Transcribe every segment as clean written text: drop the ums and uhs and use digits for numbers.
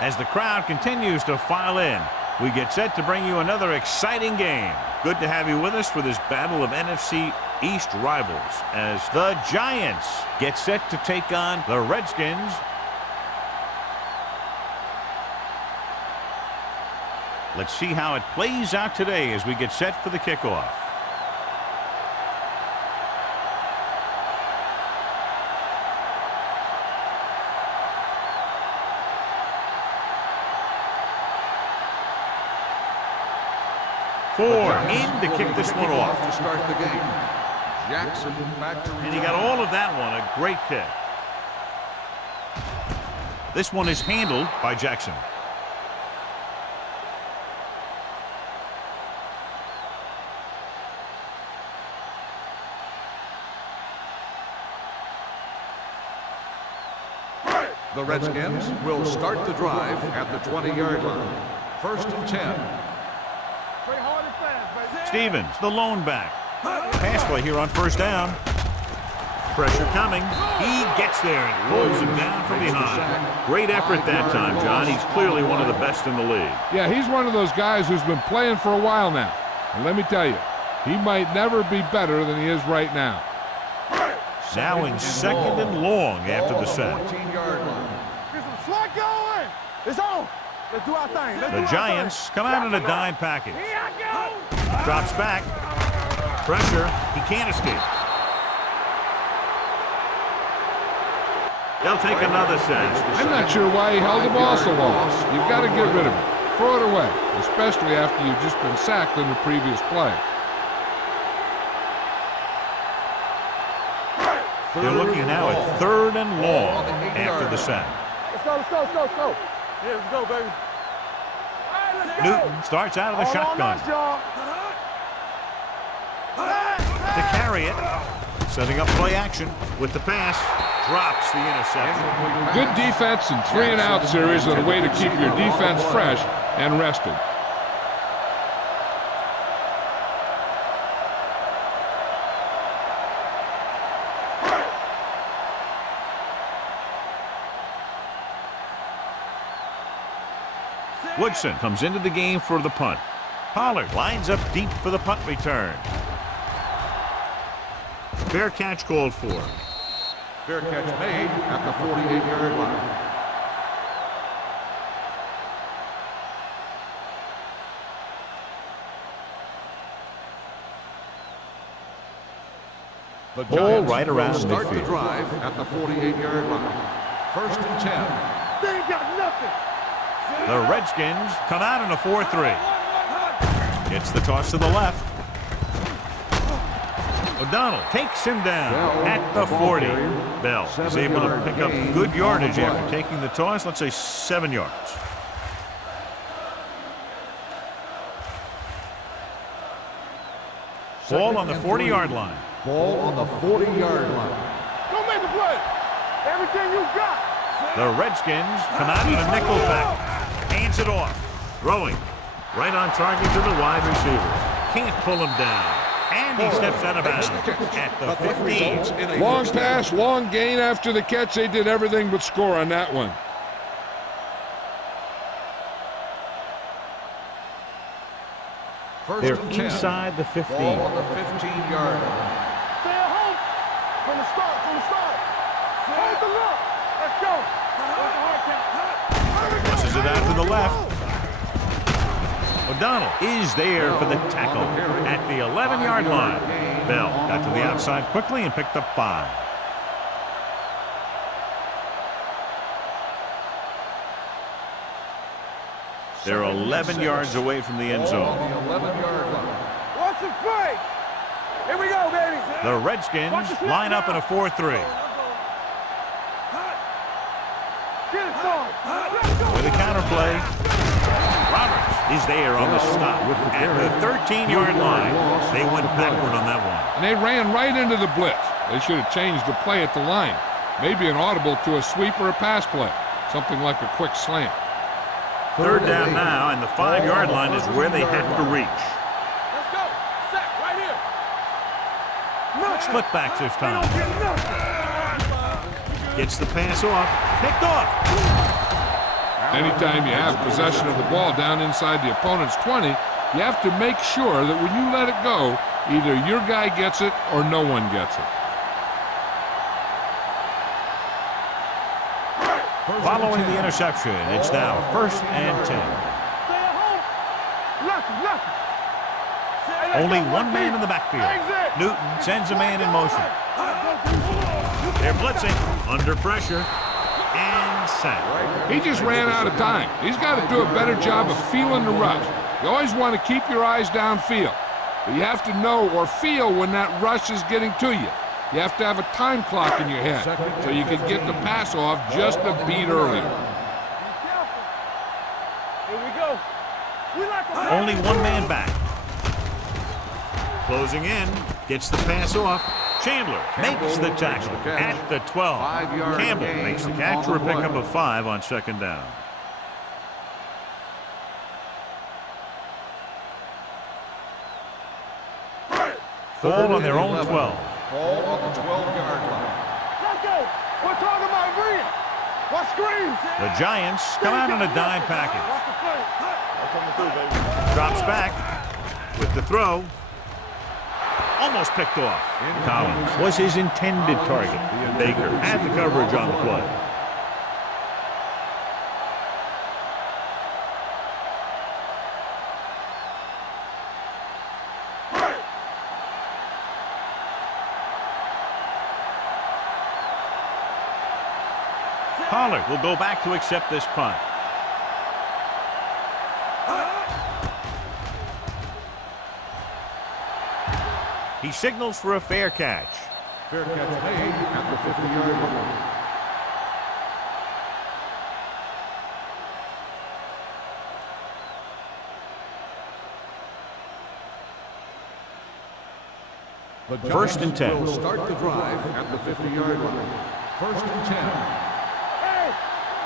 As the crowd continues to file in, we get set to bring you another exciting game. Good to have you with us for this battle of NFC East rivals as the Giants get set to take on the Redskins. Let's see how it plays out today as we get set for the kickoff. Four in to kick this one off. To start the game. Jackson back to and he got all of that one. A great kick. This one is handled by Jackson. The Redskins will start the drive at the 20-yard line. 1st and 10. Stevens, the lone back. Pass play here on 1st down. Pressure coming. He gets there and pulls him down from behind. Great effort that time, John. He's clearly one of the best in the league. Yeah, he's one of those guys who's been playing for a while now. And let me tell you, he might never be better than he is right now. Now in 2nd and long after the set. 14-yard line. Get some slack going. It's on. Let's do our thing. The Giants come out in a dime package. Here I go. Drops back. Pressure. He can't escape. They'll take another set. I'm not sure why he held the ball so long. You've got to get rid of it. Throw it away, especially after you've just been sacked in the previous play. They're looking now at 3rd and long after the set. Let's go, let's go, let's go, let's go. Yeah, let's go, baby. Newton starts out of the shotgun. To carry it, setting up play action with the pass, drops the interception. Good defense and 3-and-out series are the way to keep your defense fresh and rested. Woodson comes into the game for the punt. Pollard lines up deep for the punt return. Fair catch called for. Fair catch made at the 48-yard line. The Ball right around will start midfield. the drive at the 48-yard line. 1st and 10. They ain't got nothing. The Redskins come out in a 4-3. Gets the toss to the left. O'Donnell takes him down at the 40. Bell is able to pick up good yardage after taking the toss, let's say 7 yards. Ball on the 40-yard line. Ball on the 40-yard line. Don't make a play. Everything you got. The Redskins come out in a nickel pack. Hands it off. Throwing. Right on target to the wide receiver. Can't pull him down. And he steps out of bounds at the 15. Long pass, long gain after the catch. They did everything but score on that one. First They're and 10. inside the 15. Ball on the 15-yard line. Stay at home. From the start, from the start. Hold the look. Let's go. Where's the hard count? Tosses it out to the left. O'Donnell is there for the tackle at the 11-yard line. Bell got to the outside quickly and picked up 5. They're 11 yards away from the end zone. On the 11-yard line. Watch the play. Here we go, baby. The Redskins line up in a 4-3. Get it, son. With a counter play. Roberts is there on the stop at the 13-yard line. They went backward on that one. And they ran right into the blitz. They should have changed the play at the line. Maybe an audible to a sweep or a pass play. Something like a quick slant. 3rd down now, and the 5-yard line is where they have to reach. Let's go. Sack right here. Split backs this time. Gets the pass off. Picked off. Anytime you have possession of the ball down inside the opponent's 20, you have to make sure that when you let it go, either your guy gets it or no one gets it. Following the interception, it's now 1st and 10. Only one man in the backfield. Newton sends a man in motion. They're blitzing, under pressure, and sacked. He just ran out of time. He's got to do a better job of feeling the rush. You always want to keep your eyes downfield, but you have to know or feel when that rush is getting to you. You have to have a time clock in your head so you can get the pass off just a beat earlier. Here we go. Only one man back. Closing in, gets the pass off. Chandler makes the tackle at the 12. Campbell makes the catch for a pickup of 5 on 2nd down. Ball on their own 12. Ball on the 12-yard line. Let's go. We're talking about Green. What screens? The Giants come out on a dime package. Drops back with the throw. Almost picked off. Collins was his intended target. Baker had the coverage on the play. Pollard will go back to accept this punt. He signals for a fair catch. Fair catch made at the 50-yard line. The 1st and 10. Will start the drive at the 50-yard line. 1st and 10. Hey,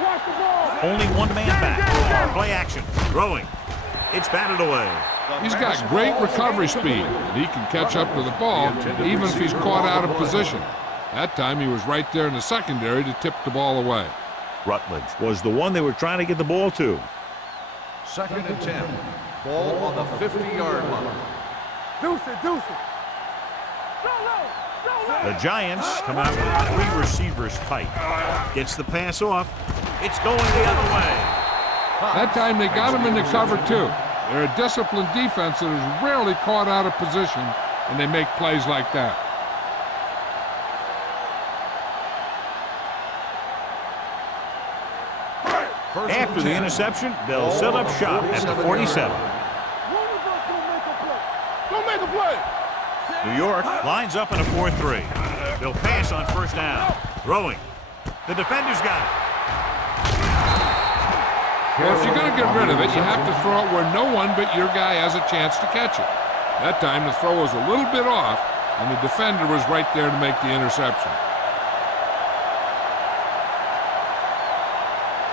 watch the ball. Only one man back. Play action. Throwing. It's batted away. He's got great recovery speed, and he can catch up to the ball even if he's caught out of position. That time he was right there in the secondary to tip the ball away. Rutledge was the one they were trying to get the ball to. 2nd and 10. Ball on the 50-yard line. Deuce it, deuce it. The Giants come out with 3 receivers tight. Gets the pass off. It's going the other way. That time they got him in the cover too. They're a disciplined defense that is rarely caught out of position, and they make plays like that. After the interception, they'll set up shop at the 47. Don't make a play. New York lines up in a 4-3. They'll pass on 1st down. Throwing. The defender's got it. Well, if you're going to get rid of it, you have to throw it where no one but your guy has a chance to catch it. That time the throw was a little bit off, and the defender was right there to make the interception.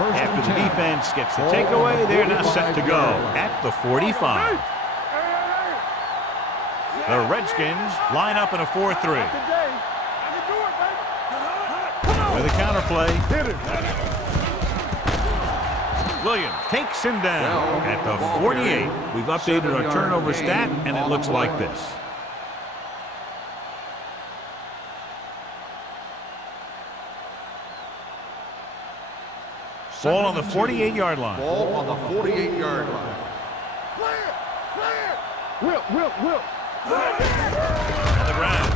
After the defense gets the takeaway, they're now set to go at the 45. The Redskins line up in a 4-3. With a counterplay. Williams takes him down at the 48. We've updated our turnover stat, and it looks like this. Ball on the 48-yard line. Ball on the 48-yard line. Clear. Will. On the ground.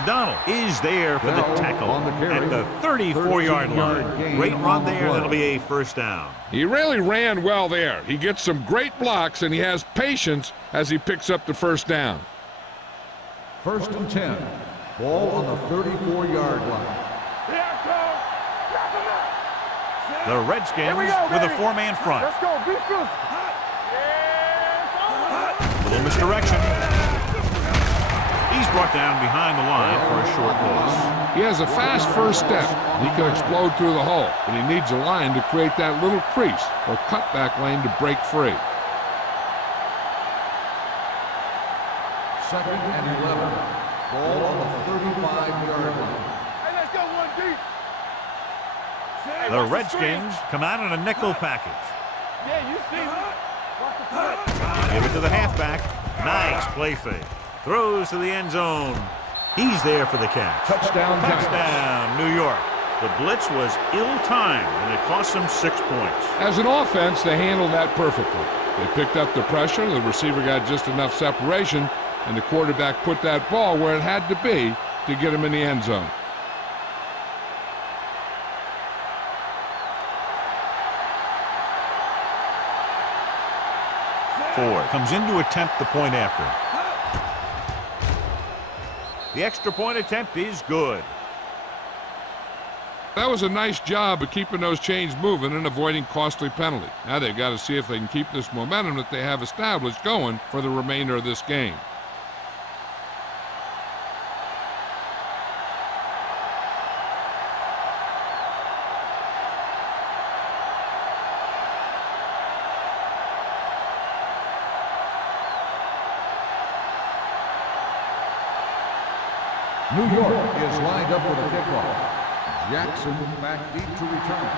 O'Donnell is there for the tackle at the 34-yard line. Great run there. That'll be a 1st down. He really ran well there. He gets some great blocks, and he has patience as he picks up the 1st down. 1st and 10. Ball on the 34-yard line. The Redskins with a 4-man front. Let's go. Be physical. A little misdirection. He's brought down behind the line for a short loss. He has a fast 1st step. He can explode through the hole, but he needs a line to create that little crease or cutback lane to break free. 2nd and 11. Ball on the 35-yard line. Hey, let's go 1 deep. The Redskins come out in a nickel package. Yeah, you see. Watch the play. Give it to the halfback. Nice play fake. Throws to the end zone. He's there for the catch. Touchdown, Giants. Touchdown, New York. The blitz was ill-timed, and it cost them 6 points. As an offense, they handled that perfectly. They picked up the pressure, the receiver got just enough separation, and the quarterback put that ball where it had to be to get him in the end zone. Ford comes in to attempt the point after. The extra point attempt is good. That was a nice job of keeping those chains moving and avoiding costly penalty. Now they've got to see if they can keep this momentum that they have established going for the remainder of this game. New York is lined up for the kickoff. Jackson back deep to return.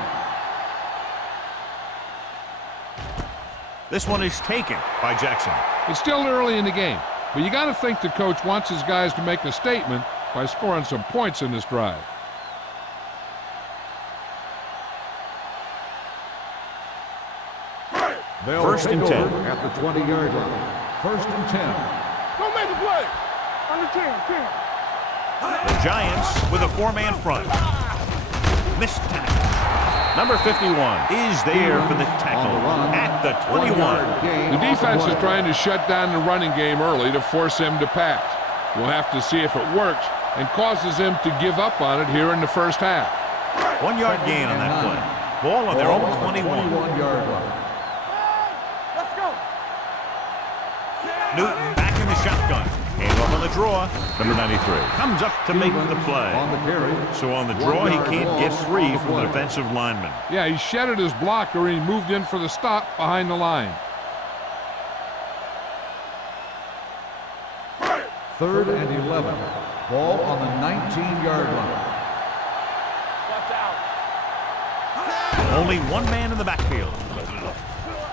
This one is taken by Jackson. It's still early in the game, but you got to think the coach wants his guys to make a statement by scoring some points in this drive. They'll First and 10 at the 20-yard line. First and 10. Don't make the play. Under 10. The Giants with a 4-man front. Missed tackle. Number 51 is there for the tackle at the 21. The defense is trying to shut down the running game early to force him to pass. We'll have to see if it works and causes him to give up on it here in the first half. 1 yard gain on that play. Ball on their own 21-yard line. Let's go. Newton back in the shotgun. Hand off on the draw. Number 93 comes up to make the play. On the carry. So on the draw, he can't get free from the defensive lineman. Yeah, he shedded his blocker and he moved in for the stop behind the line. Third and 11. Ball on the 19-yard line. Watch out. Only one man in the backfield.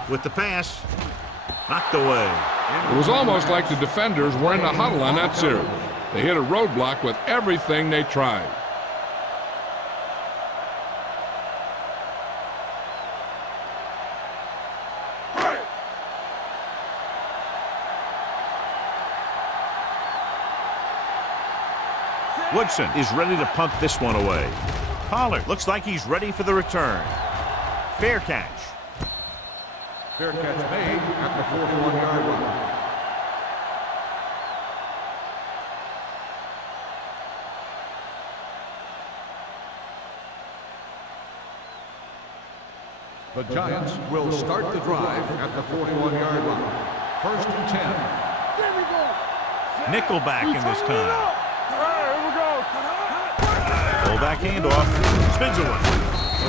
With the pass, knocked away. It was almost like the defenders were in the huddle on that series. They hit a roadblock with everything they tried. Woodson is ready to punt this one away. Pollard looks like he's ready for the return. Fair catch. Fair catch made at the 41-yard line. The Giants will start the drive at the 41-yard line. First and 10. There we go. Nickelback in this time. All right, here we go. Fullback handoff. Spins away.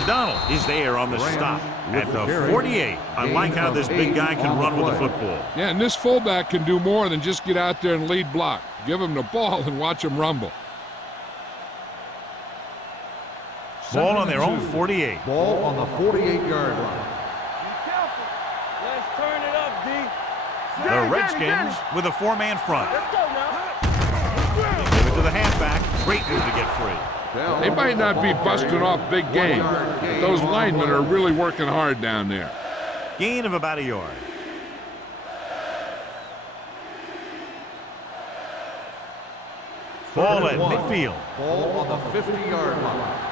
O'Donnell is there on the stop at the 48. I like how this big guy can run with the football. Yeah, and this fullback can do more than just get out there and lead block. Give him the ball and watch him rumble. Ball on their own 48. Ball on the 48-yard line. Be careful. Let's turn it up, D. The Redskins with a 4-man front. Let's go now. Give it to the halfback. Great move to get free. They might not be busting off big game, but those linemen are really working hard down there. Gain of about a yard. Ball at midfield. Ball on the 50-yard line.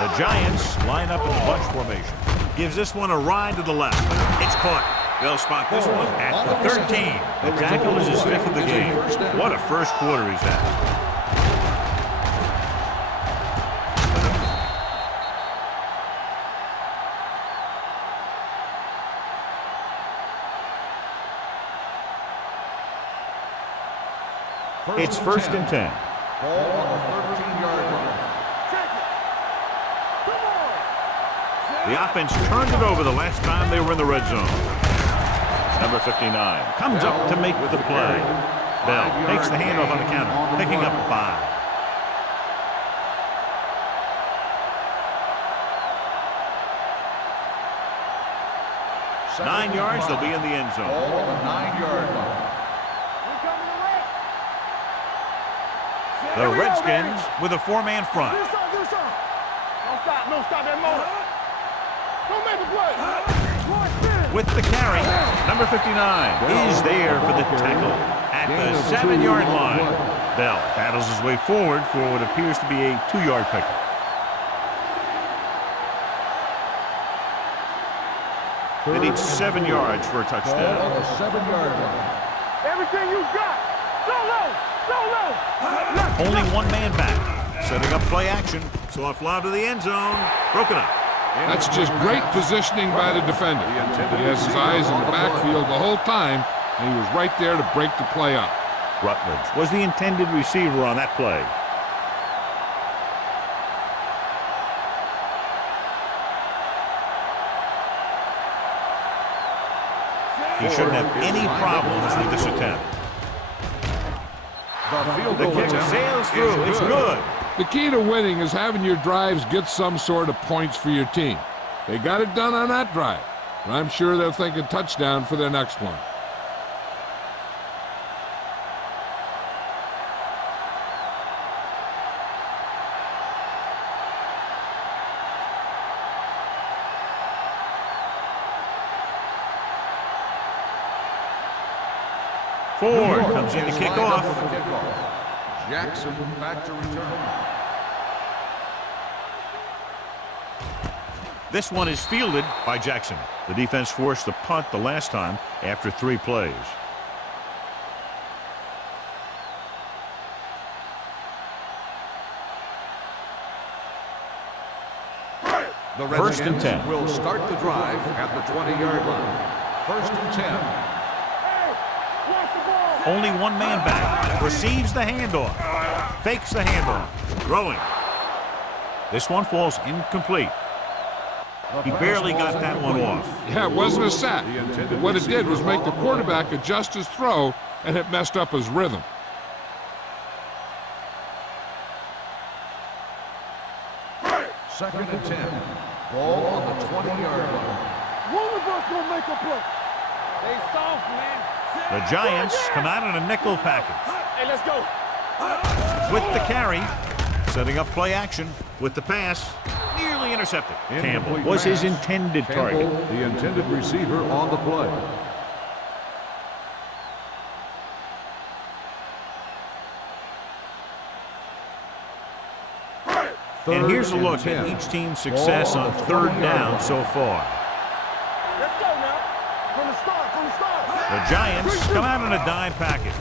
The Giants line up in the bunch formation. Gives this one a ride to the left. It's caught. They'll spot this one at the 13. The tackle is his 5th of the game. What a first quarter he's had. It's first and 10. Ball on the 13-yard line. The offense turned it over the last time they were in the red zone. Number 59 comes up to make the play. Bell takes the handoff on the counter, picking up 5. 9 yards, they'll be in the end zone. Ball on the 9-yard line. The Redskins with a 4-man front. Don't stop that motor. Don't make the play. With the carry, number 59 is there for the tackle at the 7-yard line. Bell battles his way forward for what appears to be a 2-yard pickup. They need 7 yards for a touchdown. Ball on the 7-yard line. Everything you got. Solo. Only one man back. Setting up play action. Soft lob to the end zone. Broken up. That's just great positioning by the defender. He has his eyes in the backfield the whole time, and he was right there to break the play up. Rutledge was the intended receiver on that play. He shouldn't have any problems with this attempt. The kick sails through. It's good. The key to winning is having your drives get some sort of points for your team. They got it done on that drive, and I'm sure they're thinking touchdown for their next one. Ford comes in to kick off. Jackson back to return. This one is fielded by Jackson. The defense forced the punt the last time after 3 plays. The First and 10. will start the drive at the 20-yard line. First and 10. Only one man back. Receives the handoff. Fakes the handoff. Throwing. This one falls incomplete. He barely got that one off. Yeah, it wasn't a sack. What it did was make the quarterback adjust his throw, and it messed up his rhythm. Second and 10. Ball on the 20-yard line. One of us gonna make a play. They soft, man. The Giants come out in a nickel package. Hey, let's go. With the carry, setting up play action. With the pass, nearly intercepted. Campbell was his intended target. The intended receiver on the play. And here's a look at each team's success on 3rd down so far. Let's go now. From the start. The Giants come out in a dime package.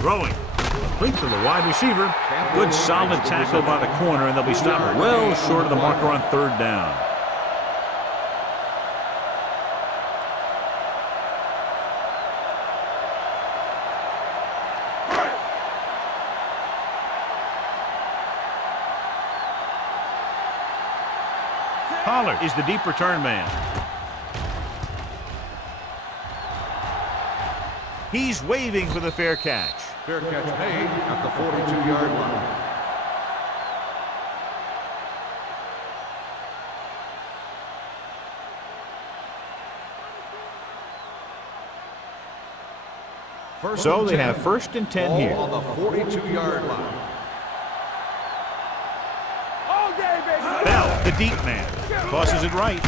Throwing. Complete to the wide receiver. Good solid tackle by the corner, and they'll be stopped well short of the marker on 3rd down. Pollard is the deep return man. He's waving for the fair catch. Fair catch made at the 42-yard line. So they have 1st and 10 here. On the 42-yard line. Bell, the deep man, tosses it right.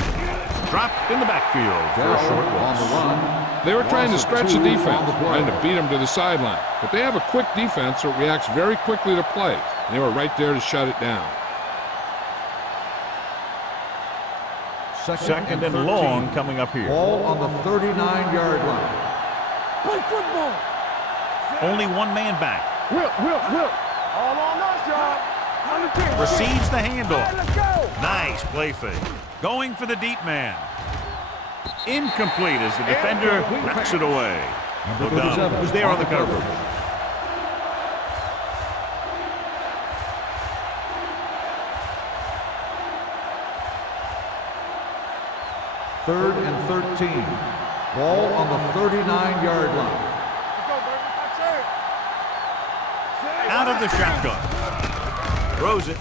Dropped in the backfield for a short loss. On the run. They were trying to stretch the defense, trying to beat them to the sideline. But they have a quick defense that reacts very quickly to plays. They were right there to shut it down. Second and long coming up here. Ball on the 39-yard line. Play football. Only one man back. Whip. All on us, y'all. Receives the handoff. Let's go. Nice play fake. Going for the deep man. Incomplete as the defender knocks it away. O'Donnell was there on the coverage. Third and 13. Ball on the 39-yard line. Out of the shotgun. Throws it.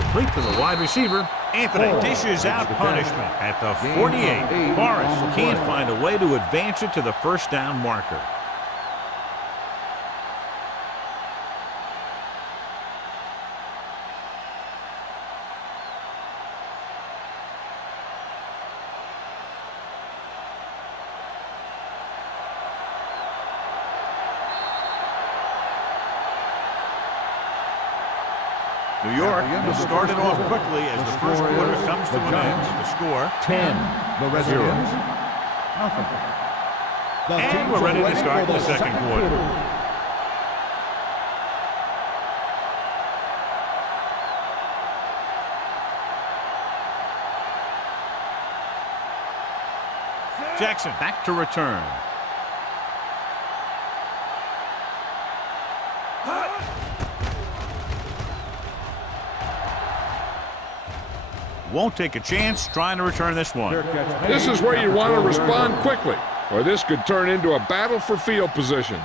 Complete to the wide receiver. Anthony dishes out punishment at the 48. Forrest can't find a way to advance it to the first down marker. New York has started off quickly as the first quarter comes to an end. The score, 10-0. And we're ready to start the second quarter. Jackson back to return. Won't take a chance trying to return this one. This is where you want to respond quickly, or this could turn into a battle for field position.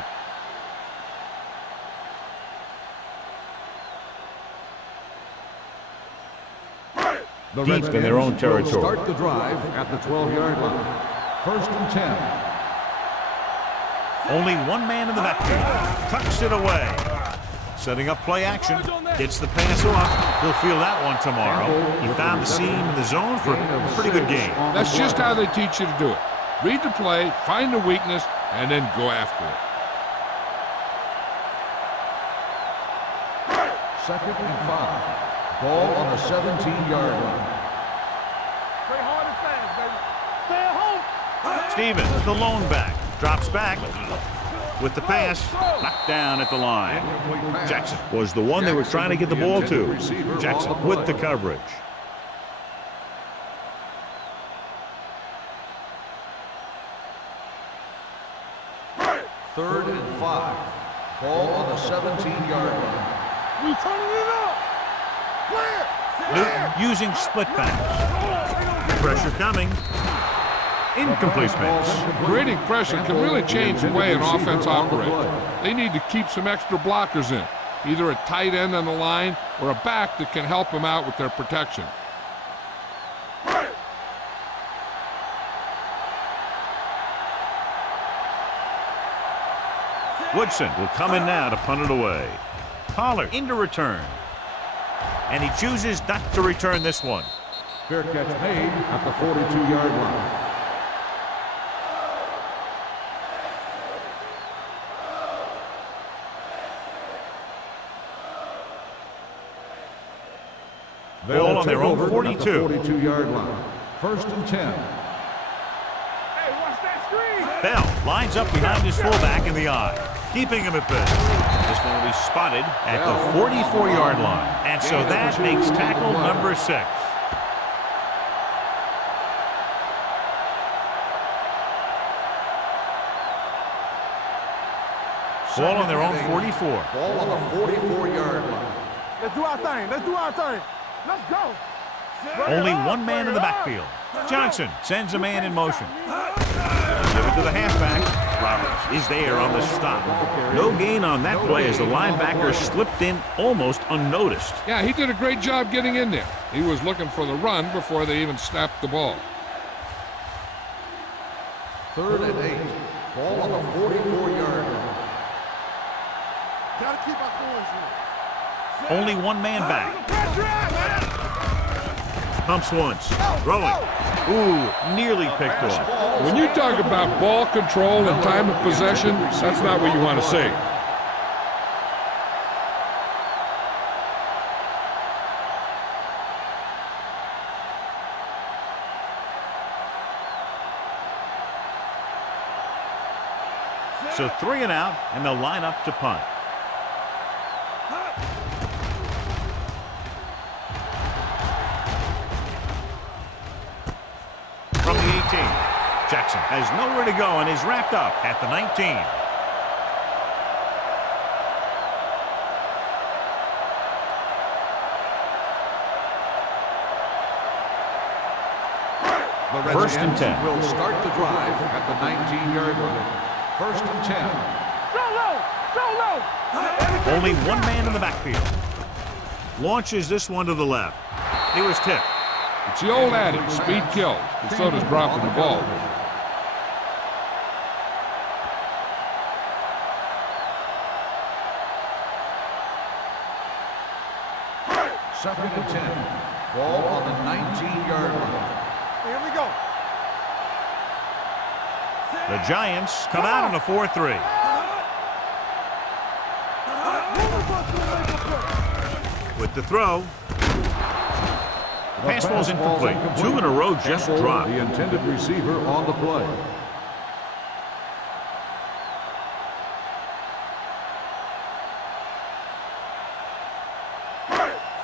Deep in their own territory. Start the drive at the 12-yard line. First and 10. Only one man in the backfield. Tucks it away. Setting up play action. Gets the pass off. He'll feel that one tomorrow. He found the seam in the zone for a pretty good game. That's just how they teach you to do it. Read the play, find the weakness, and then go after it. Second and 5. Ball on the 17-yard line. Stay hard and fast, baby. Stay at home. Stevens, the lone back, drops back with the pass, knocked down at the line. Jackson was the one they were trying to get the ball to. Jackson with the coverage. Third and 5. Ball on the 17-yard line. We turning it up. Clear. Newton using split pass. Pressure coming. Incomplete pass. Creating pressure can really change the way an offense operates. They need to keep some extra blockers in, either a tight end on the line or a back that can help them out with their protection. Woodson will come in now to punt it away. Pollard into return. And he chooses not to return this one. Fair catch made at the 42-yard line. Ball on their own 42. 42-yard line. First and 10. Hey, watch that screen. Bell lines up behind his fullback in the eye, keeping him at bay. This one will be spotted at the 44-yard line. And so that makes tackle number 6. Ball on their own 44. Ball on the 44-yard line. Let's do our thing. Let's do our thing. Let's go. Only one man in the backfield. Johnson sends a man in motion. Give it to the halfback. Roberts is there on the stop. No gain on that play as the linebacker slipped in almost unnoticed. Yeah, he did a great job getting in there. He was looking for the run before they even snapped the ball. Third and 8. Ball on the 44-yard line. Gotta keep our points here. Only one man back. Pumps once. Throwing. Ooh, nearly picked off. When you talk about ball control and time of possession, that's not what you want to see. So 3 and out, and they'll line up to punt. From the 18, Jackson has nowhere to go and is wrapped up at the 19. The First and Redskins 10. will start the drive at the 19-yard line. First and 10. Solo. Only one man in the backfield. Launches this one to the left. He was tipped. It's the old adage, speed kills, and so does dropping the ball. Second and 10. Ball on the 19-yard line. Here we go. The Giants come out on a 4-3. With the throw. The pass falls incomplete. 2 in a row just dropped. The intended receiver on the play.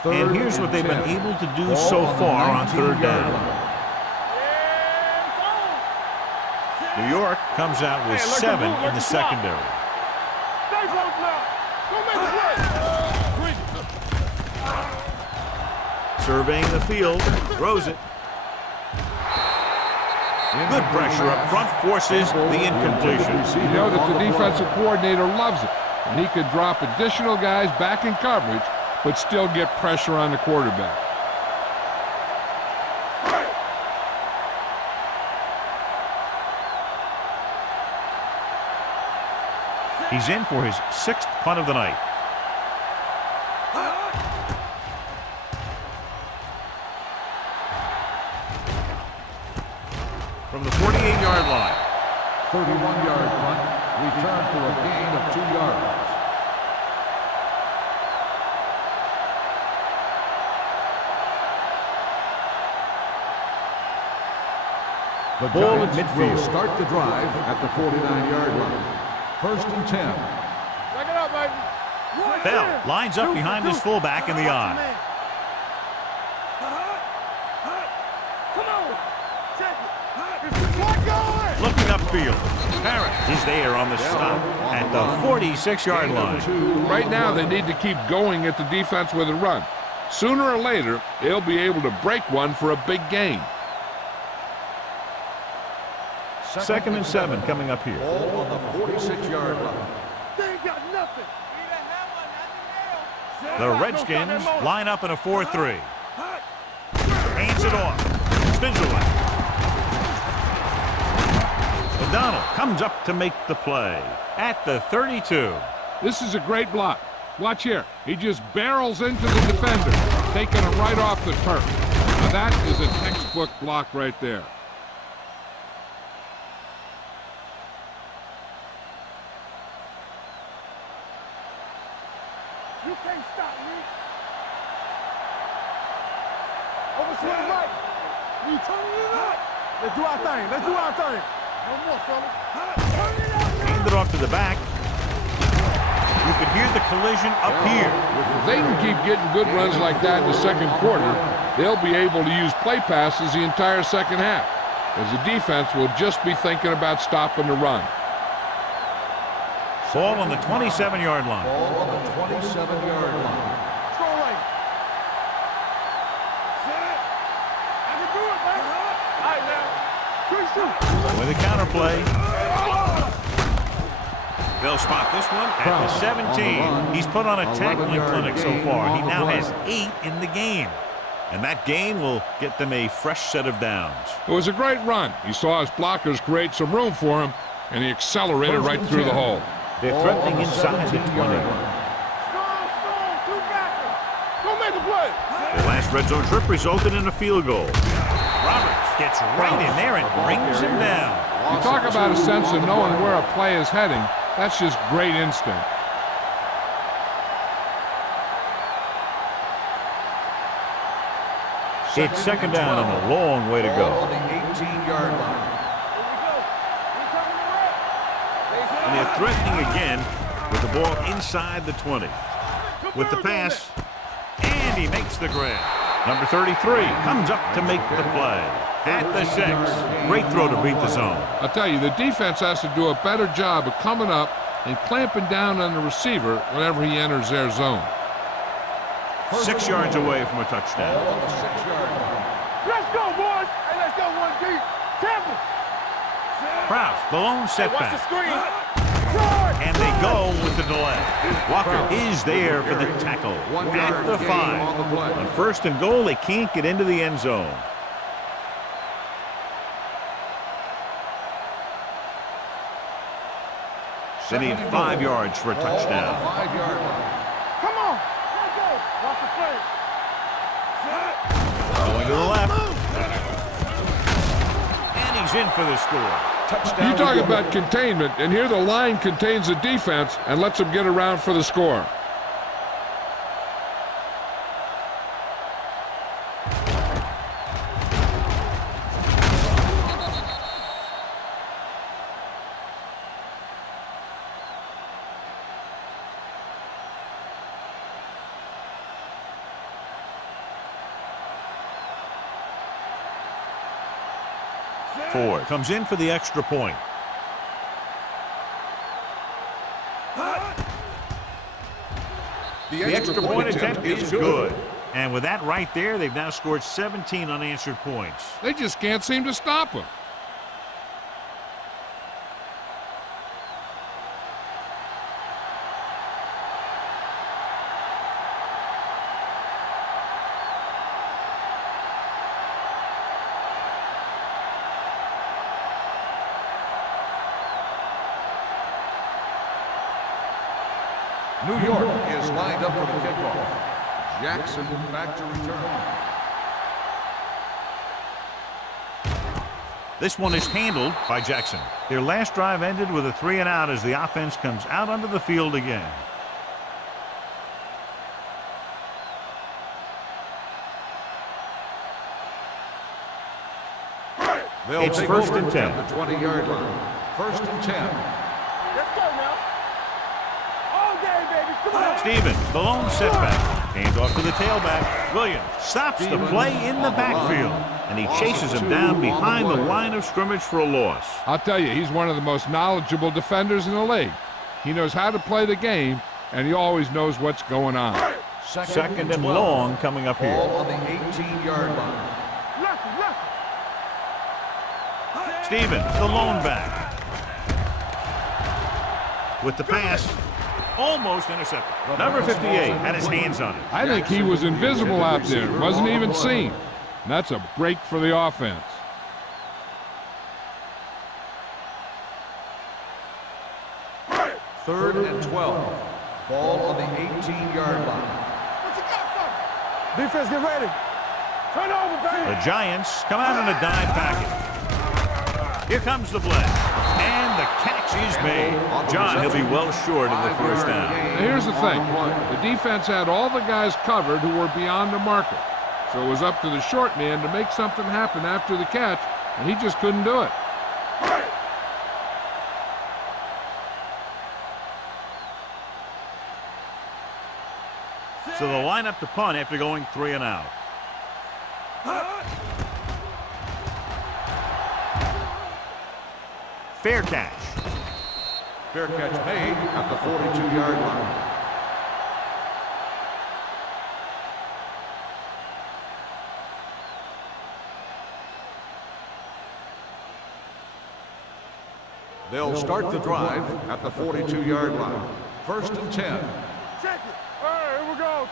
And here's what they've been able to do so far on third down. New York comes out with 7 in the secondary. Stay close now. Go make a play. Surveying the field, throws it. Good pressure up front, forces the incompletion. You know that the defensive coordinator loves it, and he could drop additional guys back in coverage, but still get pressure on the quarterback. He's in for his 6th punt of the night. From the 48-yard line. 31-yard punt, return for a gain of 2 yards. The Ball at Giants midfield. will start the drive at the 49-yard line. First and 10. Back it up, baby. Bell lines up behind his fullback in the eye. Come on. Check it. It's the clock going. Looking upfield. Harris is there on the stop at the 46-yard line. Right now, they need to keep going at the defense with a run. Sooner or later, they'll be able to break one for a big gain. 2nd and 7 coming up here. Ball on the 46-yard line. They ain't got nothing. The Redskins line up in a 4-3. Hands it off. Spins away. O'Donnell comes up to make the play at the 32. This is a great block. Watch here. He just barrels into the defender, taking it right off the turf. Now that is a textbook block right there. You can't stop me. Over to the right. You turning it up. Let's do our thing. Let's do our thing. No more, fellas. Turn it up. Hand it off to the back. You could hear the collision up here. If they can keep getting good runs like that in the second quarter, they'll be able to use play passes the entire second half, as the defense will just be thinking about stopping the run. Ball on the 27-yard line. Ball on the 27-yard line. Throw right. Set. I can do it, man. All right, now. Good shoot. With a counterplay. They'll spot this one at the 17. He's put on a tackling clinic so far. He now has 8 in the game. And that gain will get them a fresh set of downs. It was a great run. He saw his blockers create some room for him, and he accelerated right through the hole. They're threatening inside the 20. Strong, two backers. Go make a play. The last red zone trip resulted in a field goal. Roberts gets right in there and brings him down. You talk about a sense of knowing where a play is heading. That's just great instinct. It's second down and a long way to Ball go. on the 18-yard line. And they're threatening again with the ball inside the 20. With the pass, and he makes the grab. Number 33 comes up to make the play. At the 6. Great throw to beat the zone. I'll tell you, the defense has to do a better job of coming up and clamping down on the receiver whenever he enters their zone. 6 yards away from a touchdown. Ball on the 6-yard line. Let's go, boys. Hey, let's go one deep. Temple. Prowse, the lone Watch the setback. screen. And they go with the delay. Walker is there for the tackle. At the 5. On 1st and goal, they can't get into the end zone. They need 5 yards for a touchdown. 5-yard line. Come on. Let's go. Watch the play. Going to the left. And he's in for the score. Touchdown. You talk about containment, and here the line contains the defense and lets them get around for the score. Ford comes in for the extra point. The extra point attempt is good. And with that right there, they've now scored 17 unanswered points. They just can't seem to stop him. New York is lined up for the kickoff. Jackson back to return. This one is handled by Jackson. Their last drive ended with a 3-and-out as the offense comes out onto the field again. It's first and 10. At the 20-yard line. First and 10. Let's go now. All day, baby. Come on. Stevens, the lone setback. Hands off to the tailback. Williams stops the play in the backfield, and he chases him down behind the line of scrimmage for a loss. I'll tell you, he's one of the most knowledgeable defenders in the league. He knows how to play the game, and he always knows what's going on. Second and long coming up here. Ball on the 18-yard line. Left, left. Stevens, the lone back. With the pass, almost intercepted. Number 58 had his hands on it. I think he was invisible out there, wasn't even seen. And that's a break for the offense. Third and 12. Ball on the 18-yard line. What you got, son? Defense, get ready. Turn over, baby. The Giants come out in a dime package. Here comes the blitz. And the catch is made. John, he'll be well short of the first down. Now here's the thing. The defense had all the guys covered who were beyond the marker. So it was up to the short man to make something happen after the catch, and he just couldn't do it. So they'll line up to punt after going 3-and-out. Fair catch. Fair catch made at the 42-yard line. They'll start the drive at the 42-yard line. First and 10. Check it. All right, here we go.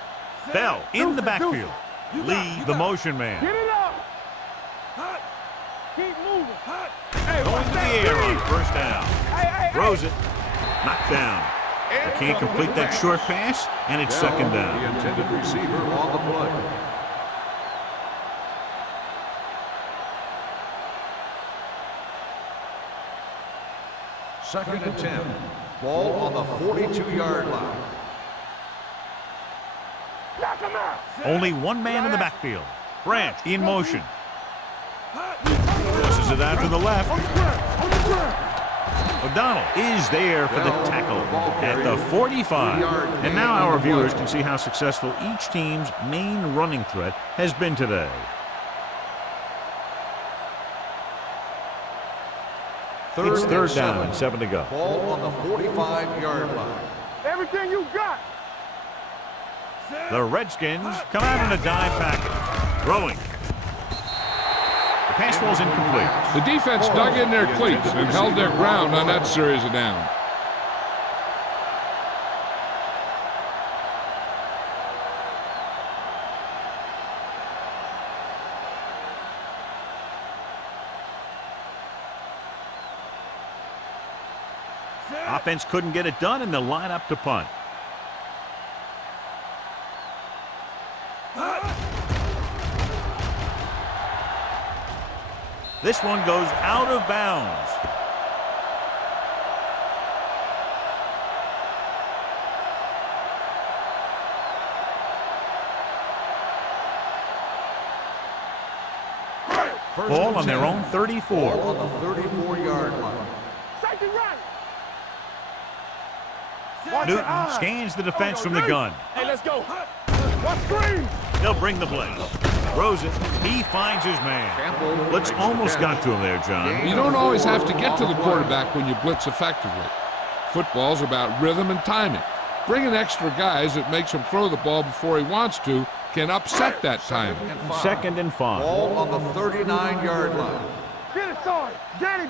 Bell in the backfield. Lee, the motion man. Get it up. Keep moving. Hey, Going to the air on first down. Hey. Throws it. Knocked down. They can't complete that short pass, and it's second The down. intended receiver on the play. Second and 10. Ball on the 42-yard line. Knock him out. Only one man in the backfield. Branch in motion. Forces it out to the left. On the ground. O'Donnell is there for the tackle at the 45. And now our viewers can see how successful each team's main running threat has been today. It's third down and 7 to go. Ball on the 45-yard line. Everything you got. The Redskins come out in a dime package. Throwing. The pass ball's incomplete. The defense dug in their cleats and held their ground on that series of downs. Offense couldn't get it done, and they'll line up to punt. This one goes out of bounds. Ball on their own 34. Ball on the 34-yard line. Safety right. Newton scans the defense from the gun. Hey, let's go. Watch screen. They'll bring the blitz. Throws it. He finds his man. Blitz almost got to him there, John. You don't always have to get to the quarterback when you blitz effectively. Football's about rhythm and timing. Bringing extra guys that makes him throw the ball before he wants to can upset that timing. 2nd and 5. Ball on the 39-yard line. Get it started. Danny.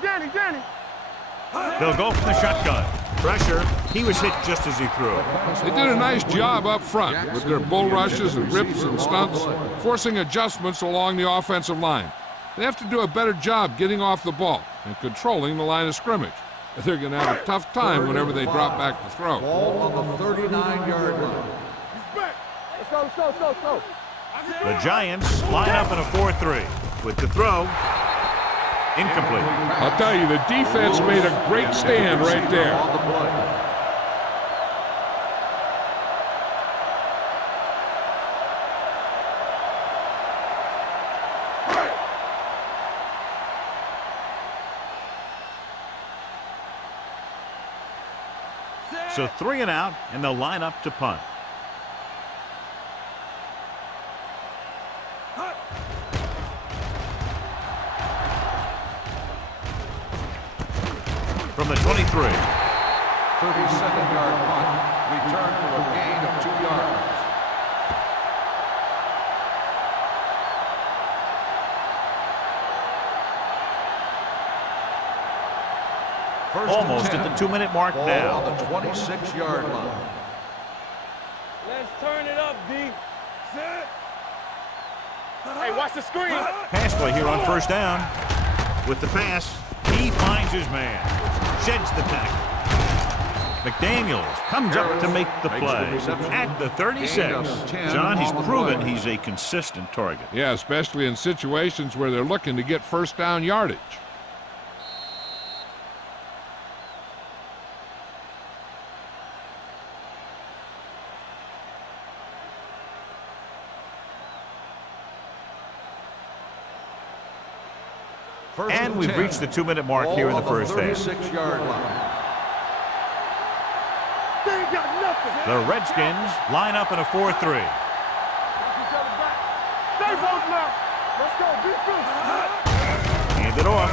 They'll go from the shotgun. Pressure. He was hit just as he threw. They did a nice job up front with their bull rushes and rips and stunts, forcing adjustments along the offensive line. They have to do a better job getting off the ball and controlling the line of scrimmage. They're going to have a tough time whenever they drop back to throw. Ball on the 39-yard line. Let's go. The Giants line up in a 4-3. With the throw, incomplete. I'll tell you, the defense made a great stand right there. On the play. So 3 and out, and they'll line up to punt. From the 23. 37-yard punt. Return for a gain of 2 yards. Almost at the 2-minute mark Ball now. on the 26-yard line. Let's turn it up, D. Set. Hey, watch the screen. Pass play here on 1st down. With the pass, he finds his man. Sheds the tackle. McDaniels comes up to make the play at the 36. John, he's proven he's a consistent target. Yeah, especially in situations where they're looking to get 1st down yardage. And we've reached the 2-minute mark here in the first half. 36-yard line. They ain't got nothing. The Redskins line up in a 4-3. Stay both now. Let's go. Defense. Hand it off.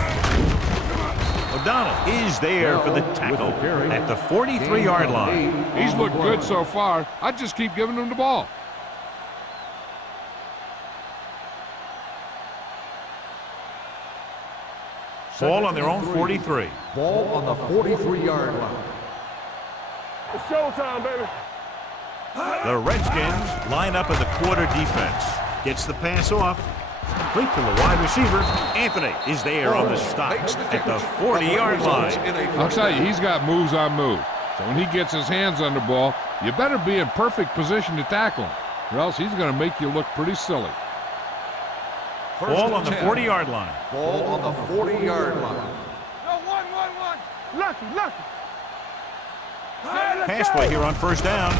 O'Donnell is there for the tackle at the 43-yard line. He's looked good so far. I'd just keep giving him the ball. Ball on their own 43. Ball on the 43-yard line. It's showtime, baby. The Redskins line up in the quarter defense. Gets the pass off. Complete to the wide receiver. Anthony is there on the stop at the 40-yard line. I'll tell you, he's got moves on moves. So when he gets his hands on the ball, you better be in perfect position to tackle him, or else he's going to make you look pretty silly. Ball on the 40-yard line. Ball on the 40-yard line. No, one. Lucky. Pass play here on 1st down.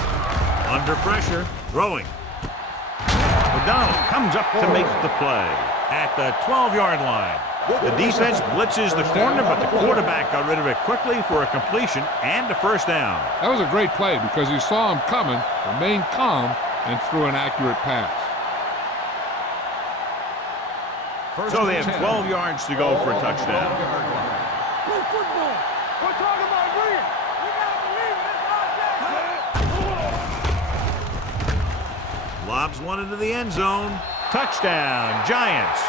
Under pressure. Throwing. O'Donnell comes up to make the play at the 12-yard line. The defense blitzes the corner, but the quarterback got rid of it quickly for a completion and a 1st down. That was a great play because he saw him coming, remained calm, and threw an accurate pass. So they have 12 yards to go for a touchdown. Play football. We're talking about winning. You gotta believe in this. Lobs one into the end zone. Touchdown, Giants.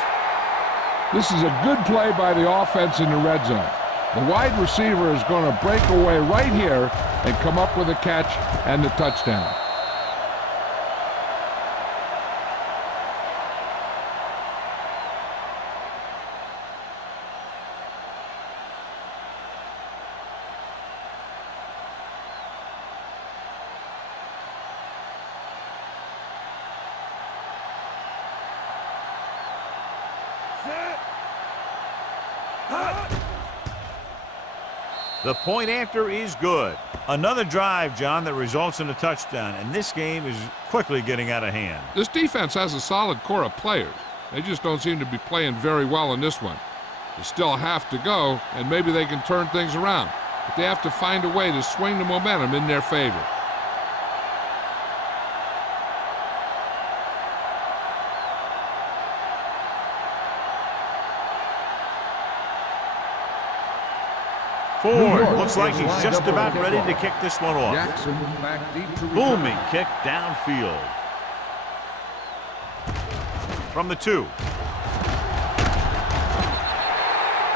This is a good play by the offense in the red zone. The wide receiver is going to break away right here and come up with a catch and the touchdown. The point after is good. Another drive, John, that results in a touchdown, and this game is quickly getting out of hand. This defense has a solid core of players. They just don't seem to be playing very well in this one. They still have to go, and maybe they can turn things around. But they have to find a way to swing the momentum in their favor. Ford looks like he's just about ready to kick this one off. Jackson back deep to Booming kick downfield. From the 2.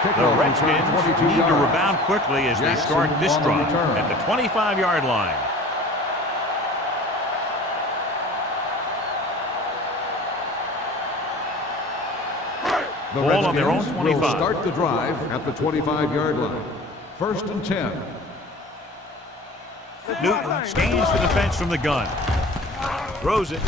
The Redskins need to rebound quickly as they start this drive at the 25-yard line. The Ball on their own Redskins 25. will start the drive at the 25-yard line. 1st and 10. Newton scans the defense from the gun. Throws it.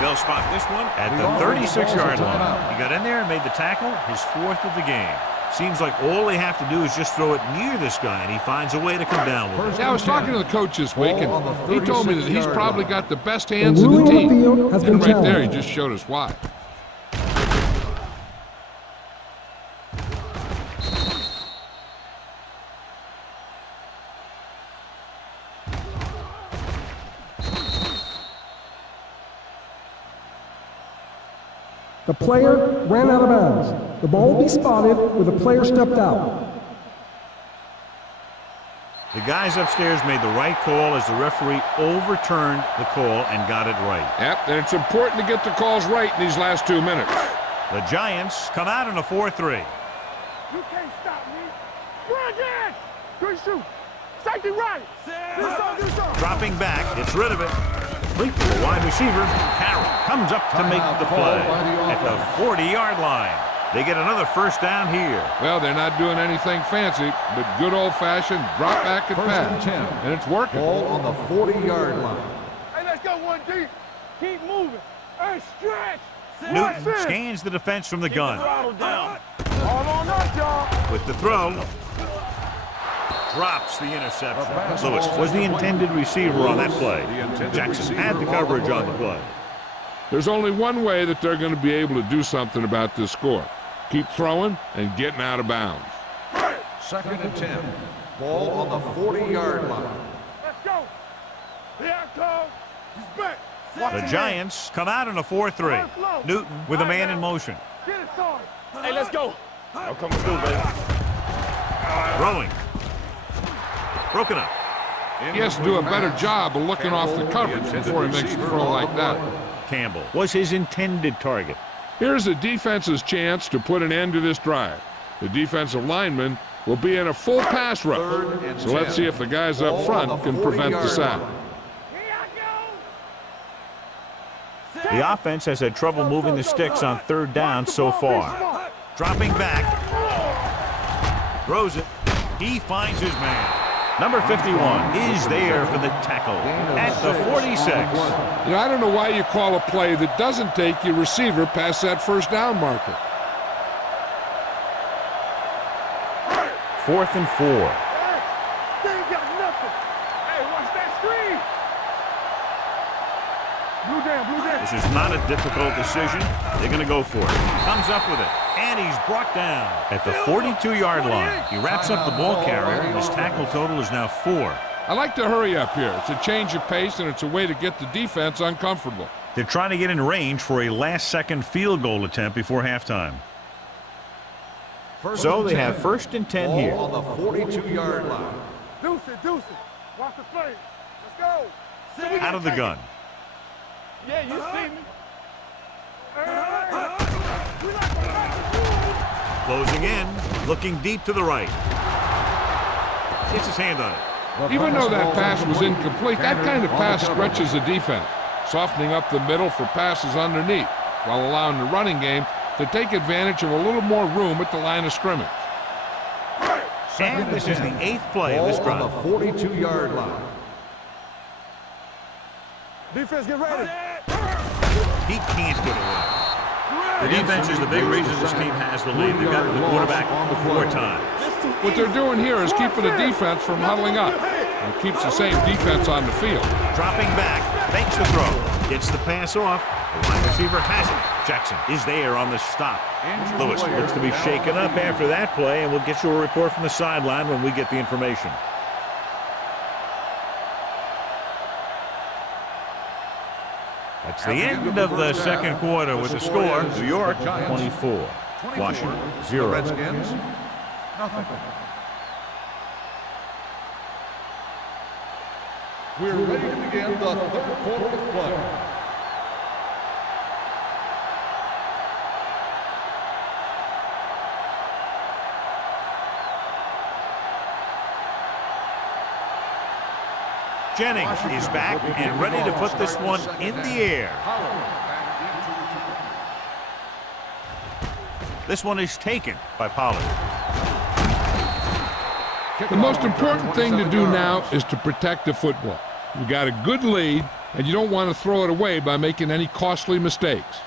They'll spot this one at the 36-yard line. He got in there and made the tackle, his 4th of the game. Seems like all they have to do is just throw it near this guy, and he finds a way to come down with it. Yeah, I was talking to the coach this week, and he told me that he's probably got the best hands in the team. And right there, he just showed us why. The player ran out of bounds. The ball will be spotted where the player stepped out. The guys upstairs made the right call as the referee overturned the call and got it right. Yep, and it's important to get the calls right in these last 2 minutes. The Giants come out in a 4-3. You can't stop me. Run again. Good shoot. Safety right. Do something. Dropping back, gets rid of it. Complete to the wide receiver. Carroll comes up to make the play at the 40-yard line. They get another first down here. Well, they're not doing anything fancy, but good old-fashioned drop back and pass. And it's working. Ball on the 40-yard line. Hey, let's go one deep. Keep moving. Hey, stretch. Newton scans the defense from the gun. Down. All on up, y'all. With the throw. Drops the interception. Lewis was the intended receiver on that play. Jackson had the coverage on the play. There's only one way that they're going to be able to do something about this score. Keep throwing and getting out of bounds. 2nd and 10. Ball on the 40-yard line. Let's go. Here I come. He's back. The Giants come out in a 4-3. Newton with a man in motion. Get it, son. Hey, let's go. I'm coming through, baby. Throwing. Broken up. He has to do a better job of looking off the coverage before he makes a throw like that. Campbell was his intended target. Here's the defense's chance to put an end to this drive. The defensive lineman will be in a full pass rush. So let's see if the guys up front can prevent the sack. The offense has had trouble moving the sticks on 3rd down so far. Dropping back. Throws it. He finds his man. Number 51 is there for the tackle at the 46. You know, I don't know why you call a play that doesn't take your receiver past that first down marker. 4th and 4. They ain't got nothing. Hey, watch that screen. Blue down. This is not a difficult decision. They're going to go for it. Comes up with it. And he's brought down at the 42-yard line. He wraps up the ball carrier, and his tackle total is now 4. I like to hurry up here. It's a change of pace, and it's a way to get the defense uncomfortable. They're trying to get in range for a last-second field goal attempt before halftime. So they have 1st and 10 here. On the 42-yard line. Deuce it. Watch the play. Let's go. Out of the gun. Yeah, you see me. Closing in, looking deep to the right. Gets his hand on it. Even though that pass was incomplete, that kind of pass stretches the defense, softening up the middle for passes underneath, while allowing the running game to take advantage of a little more room at the line of scrimmage. And this is the 8th play of this drive. On the 42-yard line. Defense, get ready. He can't get away. The defense is the big reason this team has the lead. They've got the quarterback 4 times. What they're doing here is keeping the defense from huddling up. And it keeps the same defense on the field. Dropping back, makes the throw, gets the pass off. The wide receiver has it. Jackson is there on the stop. Lewis looks to be shaken up after that play, and we'll get you a report from the sideline when we get the information. That's the end of the second quarter with the score. New York 24, Washington 0. Redskins, nothing. We're ready to begin the third quarter of play. Jennings is back and ready to put this one in the air. This one is taken by Pollard. The most important thing to do now is to protect the football. You got a good lead, and you don't want to throw it away by making any costly mistakes.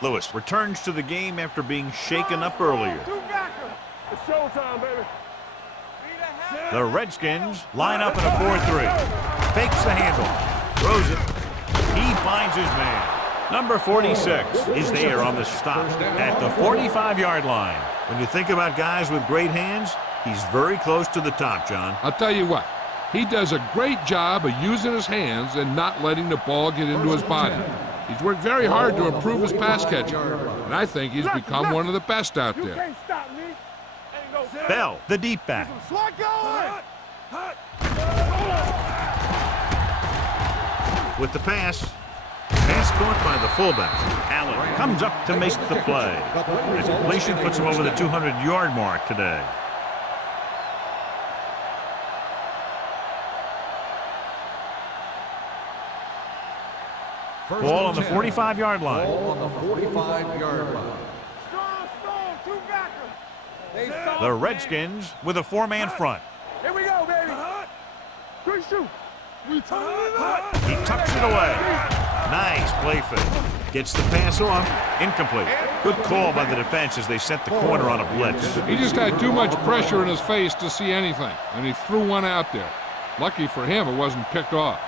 Lewis returns to the game after being shaken up earlier. It's showtime, baby. The Redskins line up in a 4-3. Fakes the handoff. Throws it. He finds his man. Number 46 is there on the stop at the 45-yard line. When you think about guys with great hands, he's very close to the top, John. I'll tell you what, he does a great job of using his hands and not letting the ball get into his body. He's worked very hard to improve his pass catching, and I think he's become one of the best out You there. can't stop me. Ain't no Bell, the deep back. slot going. With the pass. Pass caught by the fullback. Allen comes up to make the play. The completion puts him over the 200-yard mark today. Ball on the 45-yard line. Ball on the 45-yard line. Strong, two-backer. The Redskins with a four-man front. Here we go, baby. Quick shoot. He tucks it away. Nice play fake. Gets the pass off. Incomplete. Good call by the defense as they set the corner on a blitz. He just had too much pressure in his face to see anything, and he threw one out there. Lucky for him, it wasn't picked off.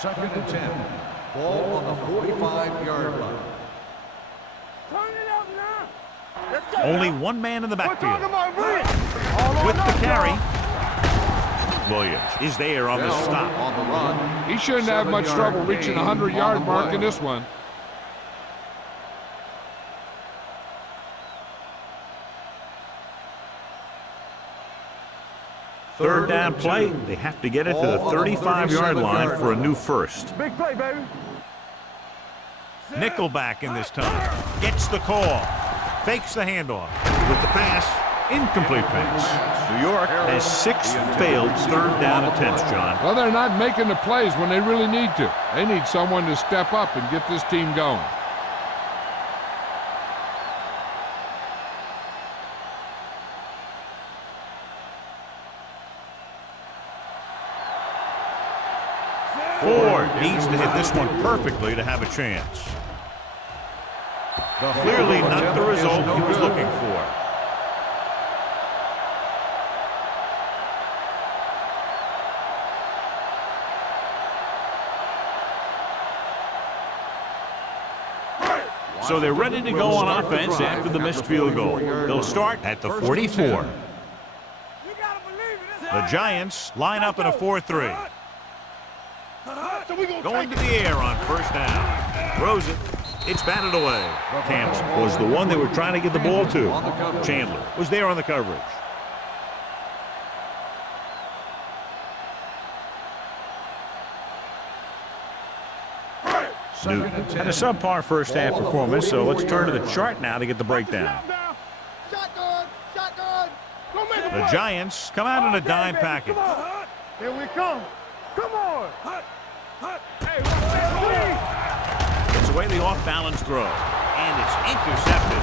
2nd and 10. Ball on the 45-yard line. Turn it up now. Let's go. Only one man in the We're talking backfield. about Brent. With the carry. Williams is there on the Bell stop. on the run. He shouldn't have much 7-yard trouble reaching the gain 100-yard on the mark play. in this one. Third down play. They have to get it to the 35-yard line for a new first. Big play, baby. Nickelback in this time. Gets the call. Fakes the handoff. With the pass. Incomplete pass. New York has 6 failed third down attempts, John. Well, they're not making the plays when they really need to. They need someone to step up and get this team going. Ford needs to hit this one perfectly to have a chance. Clearly not the result he was looking for. So they're ready to go on offense after the missed field goal. They'll start at the 44. The Giants line up in a 4-3. Going to the air on first down. Throws it. It's batted away. Campbell was the one they were trying to get the ball to. Chandler was there on the coverage. Newton had a subpar first half performance, so let's turn to the chart now to get the breakdown. Shotgun. Shotgun. The Giants come out in a dime package. Here we come. Come on. Hey, It's away the off-balance throw, and it's intercepted.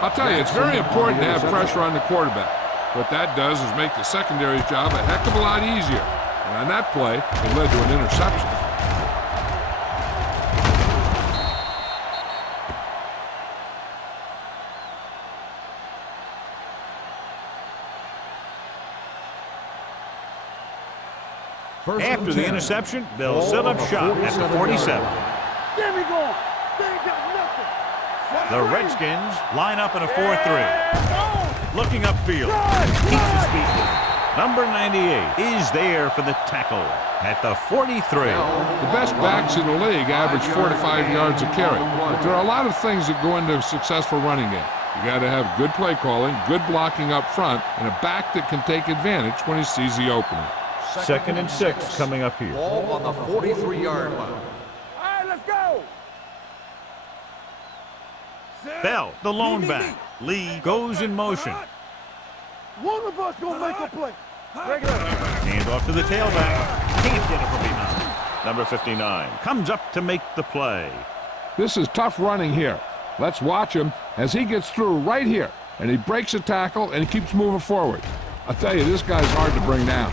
I'll tell you, it's very important to have pressure on the quarterback. What that does is make the secondary's job a heck of a lot easier. And on that play, it led to an interception. After the interception, they'll set up shop at the 47. Get me going. They ain't got nothing. The Redskins line up in a 4-3. Looking upfield. Keeps his feet moving. Number 98 is there for the tackle at the 43. The best backs in the league average 4 to 5 yards a carry. But there are a lot of things that go into a successful running game. You got to have good play calling, good blocking up front, and a back that can take advantage when he sees the opening. 2nd and 6 coming up here. Ball on the 43-yard line. All right, let's go. Bell, the lone back. Lee goes in motion. One of us gonna make a play. Break it up. Hand off to the tailback. Can't get it from behind. Number 59 comes up to make the play. This is tough running here. Let's watch him as he gets through right here. And he breaks a tackle and he keeps moving forward. I'll tell you, this guy's hard to bring down.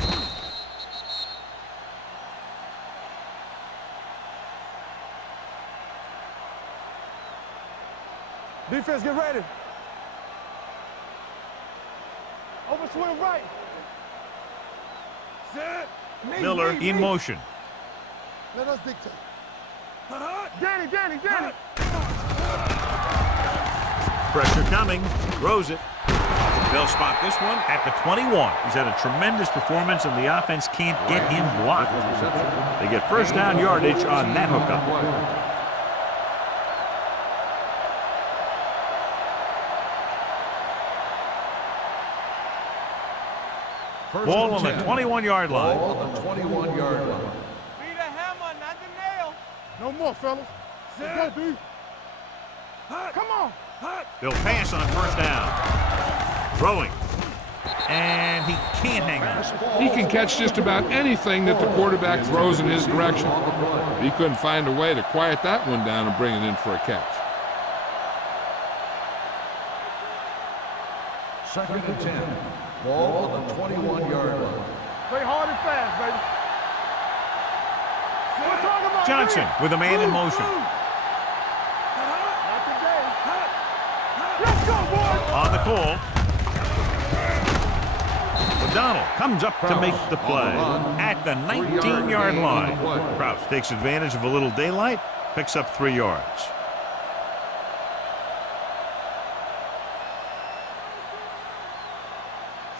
Defense, get ready. Over swing right. Set. Miller in motion. Let us dictate. Danny. Pressure coming. Throws it. They'll spot this one at the 21. He's had a tremendous performance, and the offense can't get him blocked. They get first down yardage on that hookup. Ball on the 21-yard line. Ball on the 21-yard line. Be the hammer, not the nail. No more, fellas. Let's go, B. Come on. They'll pass on first down. Throwing. And he can't hang on. He can catch just about anything that the quarterback throws in his direction. He couldn't find a way to quiet that one down and bring it in for a catch. 2nd and 10. Ball on the 21-yard line. Play hard and fast, baby. We're talking about Johnson with a man in motion. Not today. Let's go, boys. On the call. O'Donnell comes up to make the play at the 19-yard line. Kraus takes advantage of a little daylight, picks up 3 yards.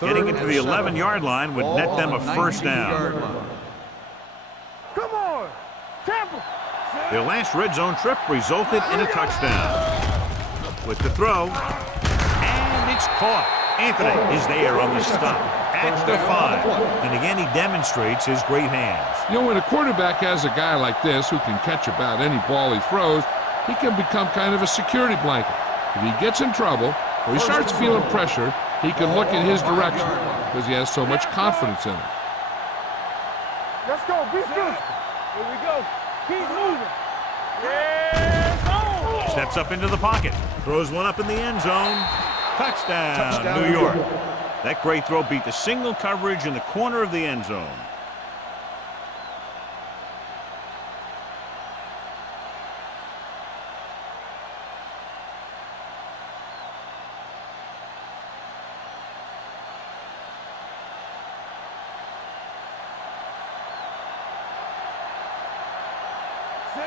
Getting into the 11-yard line would net them a first down. Come on. Tampa. Their last red zone trip resulted in a touchdown. With the throw, and it's caught. Anthony is there on the stop at the 5. And again, he demonstrates his great hands. You know, when a quarterback has a guy like this who can catch about any ball he throws, he can become kind of a security blanket. If he gets in trouble or he starts feeling pressure, he can look in his direction because he has so much confidence in him. Let's go. Be good. Here we go. Keep moving. Yeah. Steps up into the pocket. Throws one up in the end zone. Touchdown, New York. That great throw beat the single coverage in the corner of the end zone.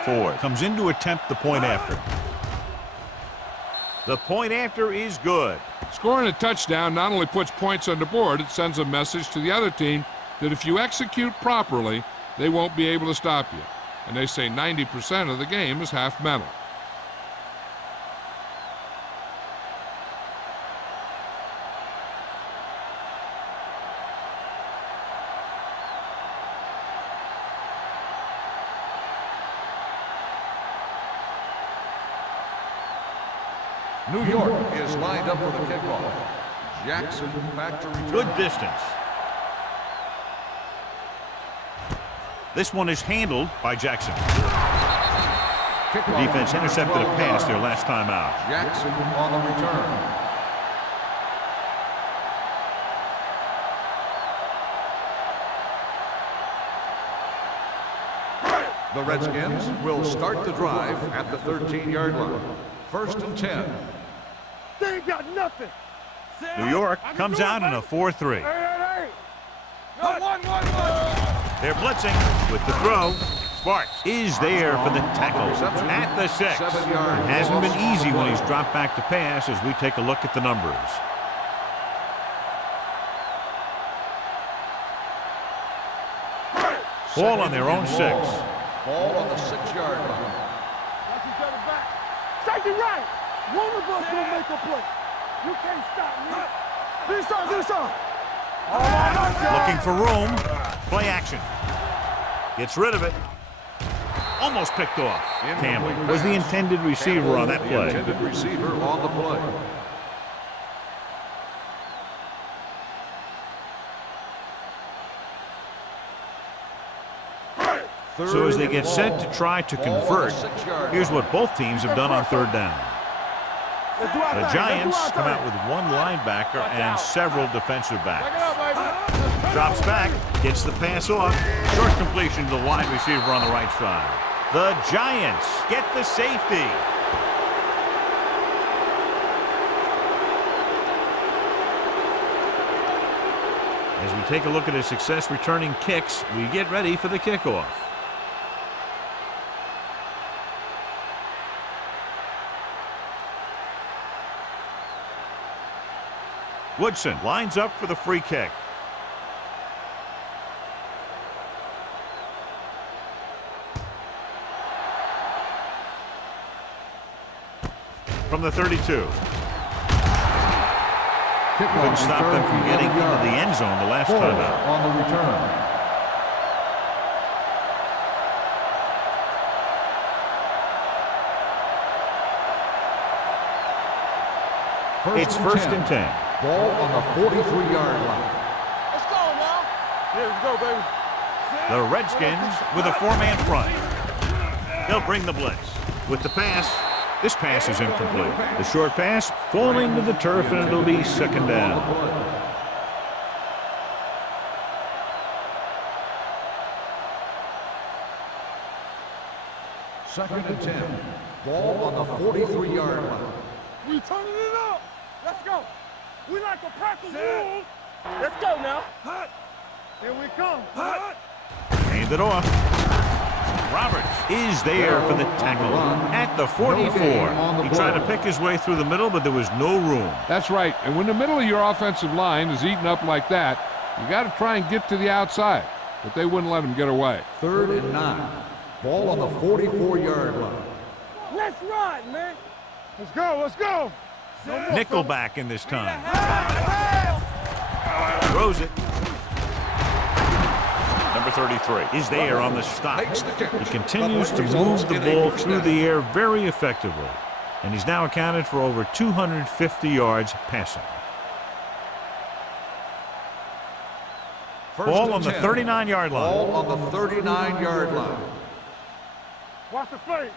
Ford comes in to attempt the point after. The point after is good. Scoring a touchdown not only puts points on the board, it sends a message to the other team that if you execute properly, they won't be able to stop you. And they say 90% of the game is half mental. New York is lined up for the kickoff. Jackson back to return. Good distance. This one is handled by Jackson. The defense intercepted a pass their last time out. Jackson on the return. The Redskins will start the drive at the 13-yard line. 1st and 10. They ain't got nothing. New York comes out in a 4-3. Hey. No, one. They're blitzing with the throw. Sparks is there for the tackle at the 6. 7 yards. It hasn't been easy when he's dropped back to pass as we take a look at the numbers. Ball on their own 6. Ball on the 6-yard line. Watch each other back. Safety right. One of us will make a play. You can't stop me. Do some. Looking for room. Play action. Gets rid of it. Almost picked off. Campbell was the intended receiver on that play. The intended receiver on the play. So as they get set to try to convert, here's what both teams have done on 3rd down. The Giants come out with one linebacker and several defensive backs. Drops back, gets the pass off. Short completion to the wide receiver on the right side. The Giants get the safety. As we take a look at his success returning kicks, we get ready for the kickoff. Woodson lines up for the free kick. From the 32. Couldn't stop them from getting into the end zone the last time out. On the return. It's 1st and 10. Ball on the 43-yard line. Let's go now. Yeah, let's go, baby. The Redskins with a 4-man front. They'll bring the blitz. With the pass, this pass is incomplete. The short pass falling to the turf, and it'll be 2nd down. Second and 10. Ball on the 43-yard line. We turning it up. Let's go. We like a pack of wolves. Let's go now. Here we come. Hand it off. Roberts is there for the tackle at the 44. He tried to pick his way through the middle, but there was no room. That's right. And when the middle of your offensive line is eaten up like that, you got to try and get to the outside. But they wouldn't let him get away. 3rd and 9. Ball on the 44-yard line. Let's ride, man. Let's go. Let's go. Nickelback in this time. Throws it. Number 33 is there on the stop. He continues to move the ball through the air very effectively. And he's now accounted for over 250 yards passing. Ball on the 39-yard line. Ball on the 39-yard line. Watch the fake.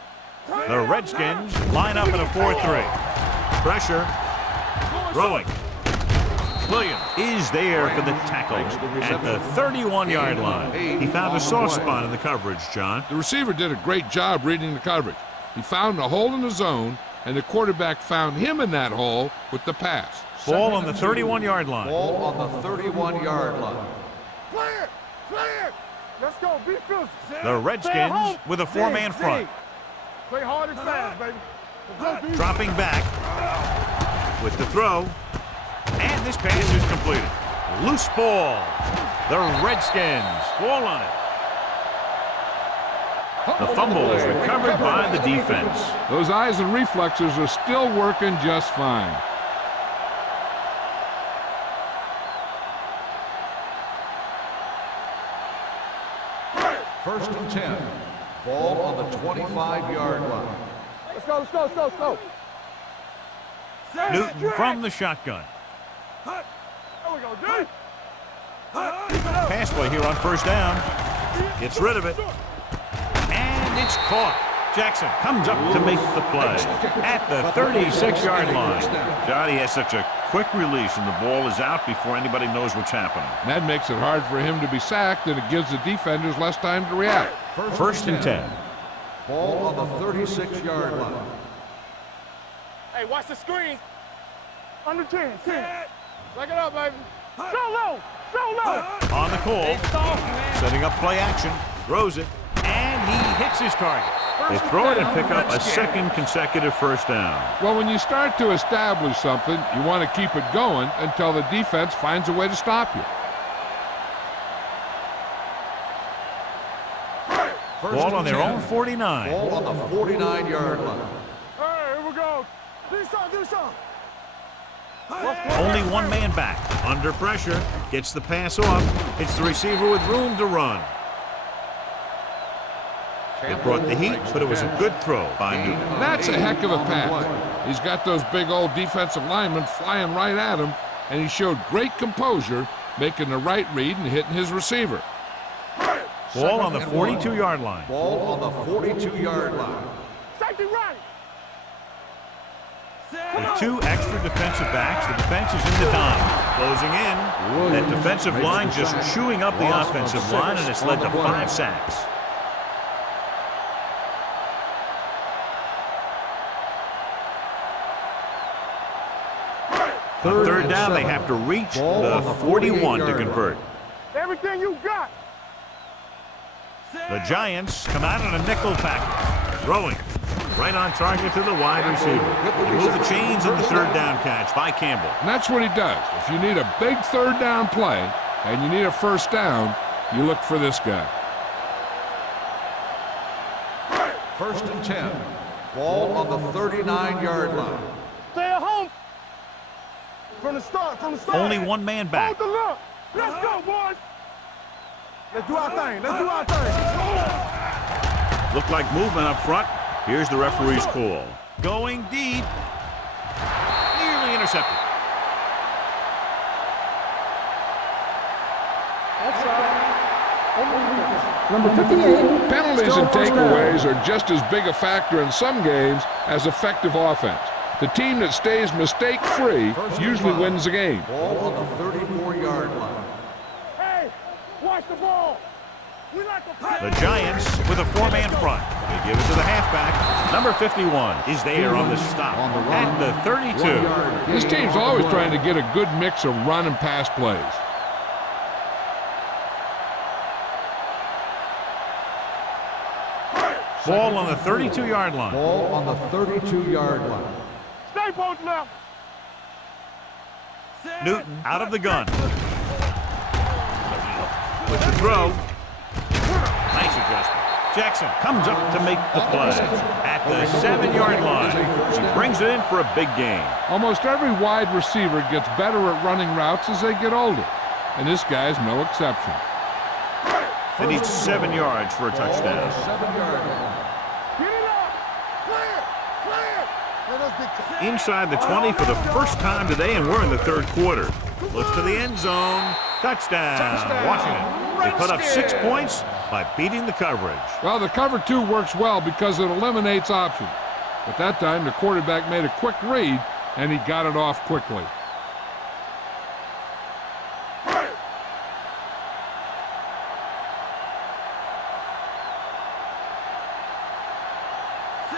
The Redskins line up in a 4-3. Pressure. Throwing. Williams is there for the tackle at the 31-yard line. He found a soft spot in the coverage, John. The receiver did a great job reading the coverage. He found a hole in the zone, and the quarterback found him in that hole with the pass. Ball on the 31-yard line. Ball on the 31-yard line. Clear. Let's go. Be physical. The Redskins with a 4-man front. Play hard and fast, baby. Let's go, Dropping back with the throw. And this pass is completed. Loose ball. The Redskins fall on it. The fumble is recovered by the defense. Those eyes and reflexes are still working just fine. First and 10. Ball on the 25-yard line. Let's go. Newton from the shotgun. There we go, dude. Pass play here on 1st down. Gets rid of it. And it's caught. Jackson comes up to make the play at the 36-yard line. Johnny has such a quick release, and the ball is out before anybody knows what's happening. That makes it hard for him to be sacked, and it gives the defenders less time to react. First and 10. Ball on the 36-yard line. Hey, watch the screen. Under 10. Back it up, baby. So low. On the call. Setting up play action. Throws it. And he hits his target. They throw it and pick up a second consecutive first down. Well, when you start to establish something, you want to keep it going until the defense finds a way to stop you. Ball on their own 49. Ball on the 49-yard line. Hey, here we go. Do something. Only one man back. Under pressure. Gets the pass off. It's the receiver with room to run. It brought the heat, but it was a good throw by Newton. That's a heck of a pass. He's got those big old defensive linemen flying right at him, and he showed great composure, making the right read and hitting his receiver. Ball on the 42-yard line. Ball on the 42-yard line. Safety right. With two extra defensive backs, the defense is in the dime. Closing in. That defensive line just chewing up the offensive line, and it's led to 5 sacks. On third down, they have to reach the 41 to convert. Everything you got. The Giants come out in a nickel package. Throwing right on target to the wide receiver. They move the chains in the third down catch by Campbell. And that's what he does. If you need a big third down play and you need a first down, you look for this guy. First and 10. Ball on the 39-yard line. Stay at home. From the start. Only one man back. Hold the look. Let's go, boys. Let's do our thing. Looked like movement up front. Here's the referee's call. Going deep. Nearly intercepted. Number 58. Penalties and takeaways are just as big a factor in some games as effective offense. The team that stays mistake-free usually wins the game. Ball on the 34-yard line. Hey, watch the ball. We like to play. The Giants with a 4-man front. They give it to the halfback. Number 51 is there on the stop at the 32. This team's always trying to get a good mix of run and pass plays. Ball on the 32-yard line. Ball on the 32-yard line. Stay both left. Newton out of the gun. With the throw. Nice adjustment. Jackson comes up to make the play at the 7-yard line. He brings it in for a big gain. Almost every wide receiver gets better at running routes as they get older, and this guy's no exception. They need 7 yards for a touchdown. 7-yard line. Get it up. Clear. Let us be Inside the 20 for the first time today, and we're in the third quarter. Looks to the end zone. Touchdown. Washington. They put up 6 points by beating the coverage. Well, the cover 2 works well because it eliminates options. But that time, the quarterback made a quick read, and he got it off quickly.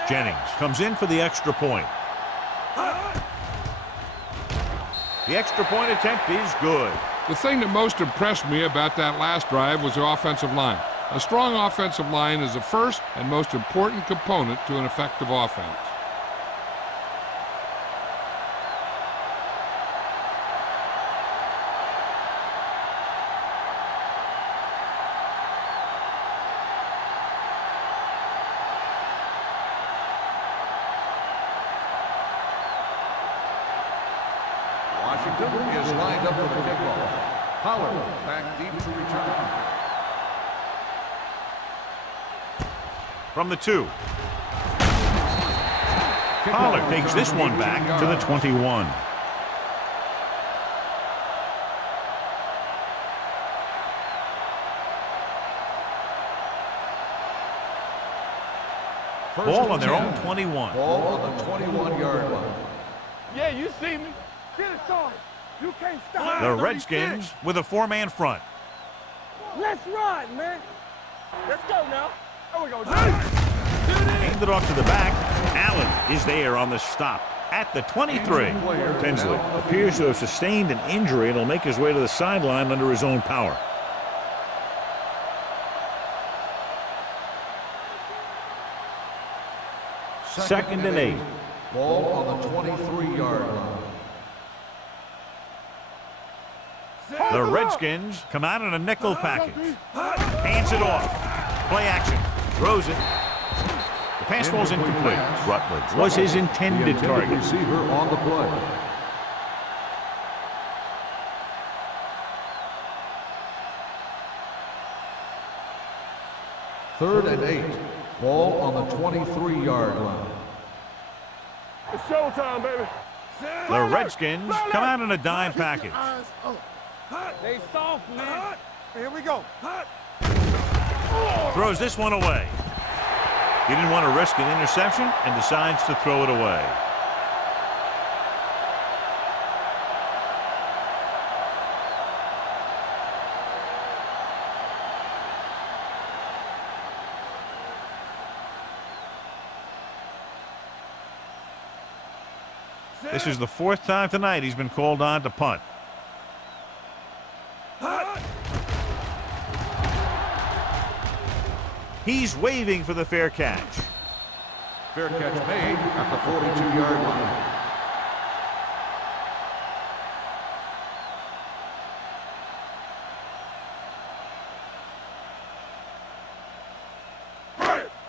Jennings comes in for the extra point. The extra point attempt is good. The thing that most impressed me about that last drive was the offensive line. A strong offensive line is the first and most important component to an effective offense. Washington is lined up for the kickoff. Pollard back deep to return. From the 2. Pollard takes this one back to the 21. Ball on their own 21. Ball on the 21-yard line. Yeah, you see me. Get it started. You can't stop. The Redskins with a 4-man front. Let's ride, man. Let's go now. There we go. Handed off to the back. Allen is there on the stop at the 23. Tinsley appears to have sustained an injury and will make his way to the sideline under his own power. Second and 8. Ball on the 23-yard line. The Redskins come out in a nickel package. Hands it off. Play action. Throws it. The pass falls incomplete. Rutledge was his intended target. Receiver on the play. Third and 8. Ball on the 23-yard line. It's showtime, baby. The Redskins come out in a dime package. They soft, man. Here we go. Throws this one away. He didn't want to risk an interception and decides to throw it away. This is the fourth time tonight he's been called on to punt. He's waving for the fair catch. Fair catch made at the 42-yard line.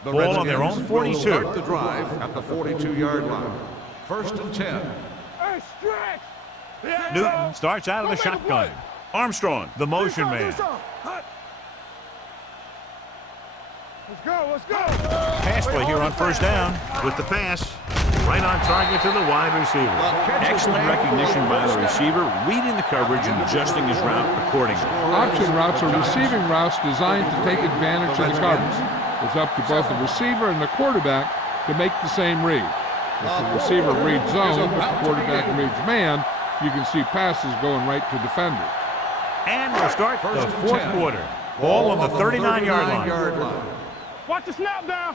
The Ball on their Redskins own 42. will start the drive at the 42-yard line. First and 10. Hey, stretch. Newton starts out of the shotgun. Armstrong, the motion man. Let's go, let's go. Pass play here on first down with the pass. Right on target to the wide receiver. Excellent recognition by the receiver, reading the coverage and adjusting his route accordingly. Option routes are receiving routes designed to take advantage of the coverage. It's up to both the receiver and the quarterback to make the same read. If the receiver reads zone, but the quarterback reads man, you can see passes going right to defenders. And we'll start the fourth quarter. Ball on the 39-yard line. Watch the snap down.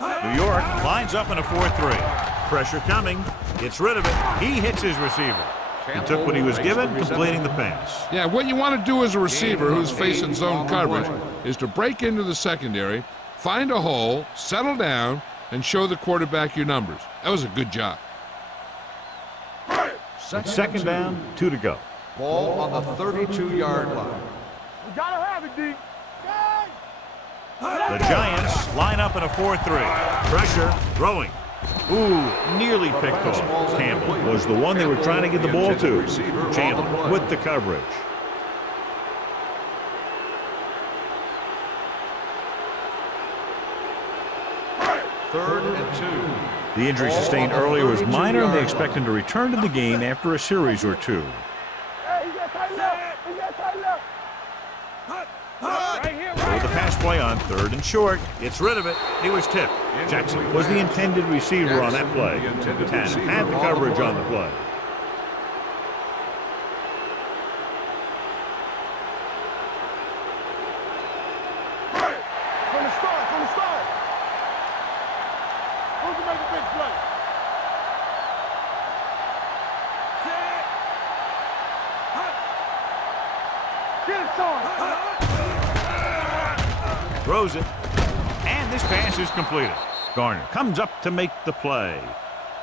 New York lines up in a 4-3. Pressure coming. Gets rid of it. He hits his receiver. He took what he was given, completing the pass. Yeah, what you want to do as a receiver who's facing zone coverage is to break into the secondary, find a hole, settle down, and show the quarterback your numbers. That was a good job. Second down, 2 to go. Ball on the 32-yard line. We gotta have it, D. The Giants line up in a 4-3. Pressure, throwing. Ooh, nearly picked off. Campbell was the one they were trying to get the ball to. Chandler with the coverage. Third and 2. The injury sustained earlier was minor, and they expect him to return to the game after a series or two. Hey, he got tight left. He got tight left. Right here, With the pass play on third and short, gets rid of it. He was tipped. Jackson was the intended receiver on that play. Tannen had the coverage on the play. From the start. Who can make a big play? Get it, son. Throws it. And this pass is completed. Garner comes up to make the play.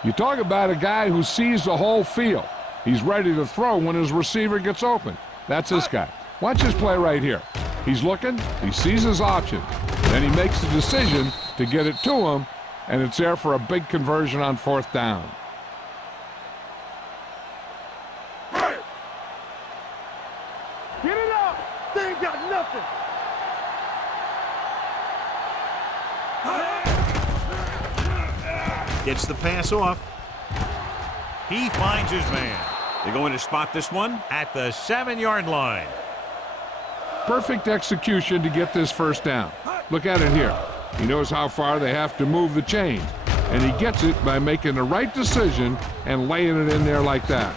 You talk about a guy who sees the whole field. He's ready to throw when his receiver gets open. That's this guy. Watch his play right here. He's looking, he sees his option, then he makes the decision to get it to him, and it's there for a big conversion on fourth down. Get it up. They ain't got nothing. Gets the pass off. He finds his man. They're going to spot this one at the 7-yard line. Perfect execution to get this first down. Look at it here. He knows how far they have to move the chains, and he gets it by making the right decision and laying it in there like that.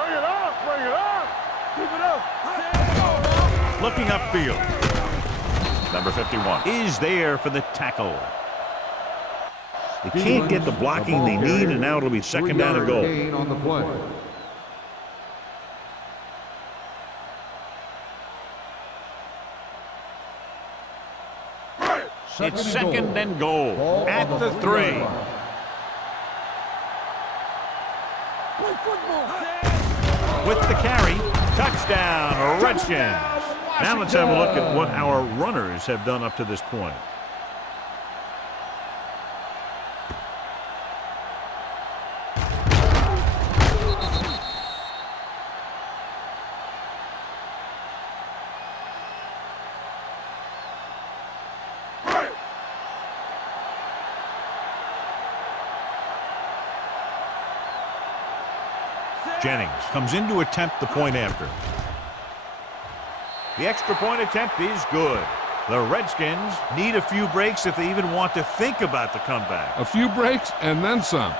Bring it up, bring it up. Keep it up. Looking upfield. Number 51 is there for the tackle. They can't get the blocking they need, and now it'll be second down and goal. Gain on the play. It's second and goal at the 3. With the carry, touchdown, Redskins. Now let's have a look at what our runners have done up to this point. Jennings comes in to attempt the point after. The extra point attempt is good. The Redskins need a few breaks if they even want to think about the comeback. A few breaks and then some.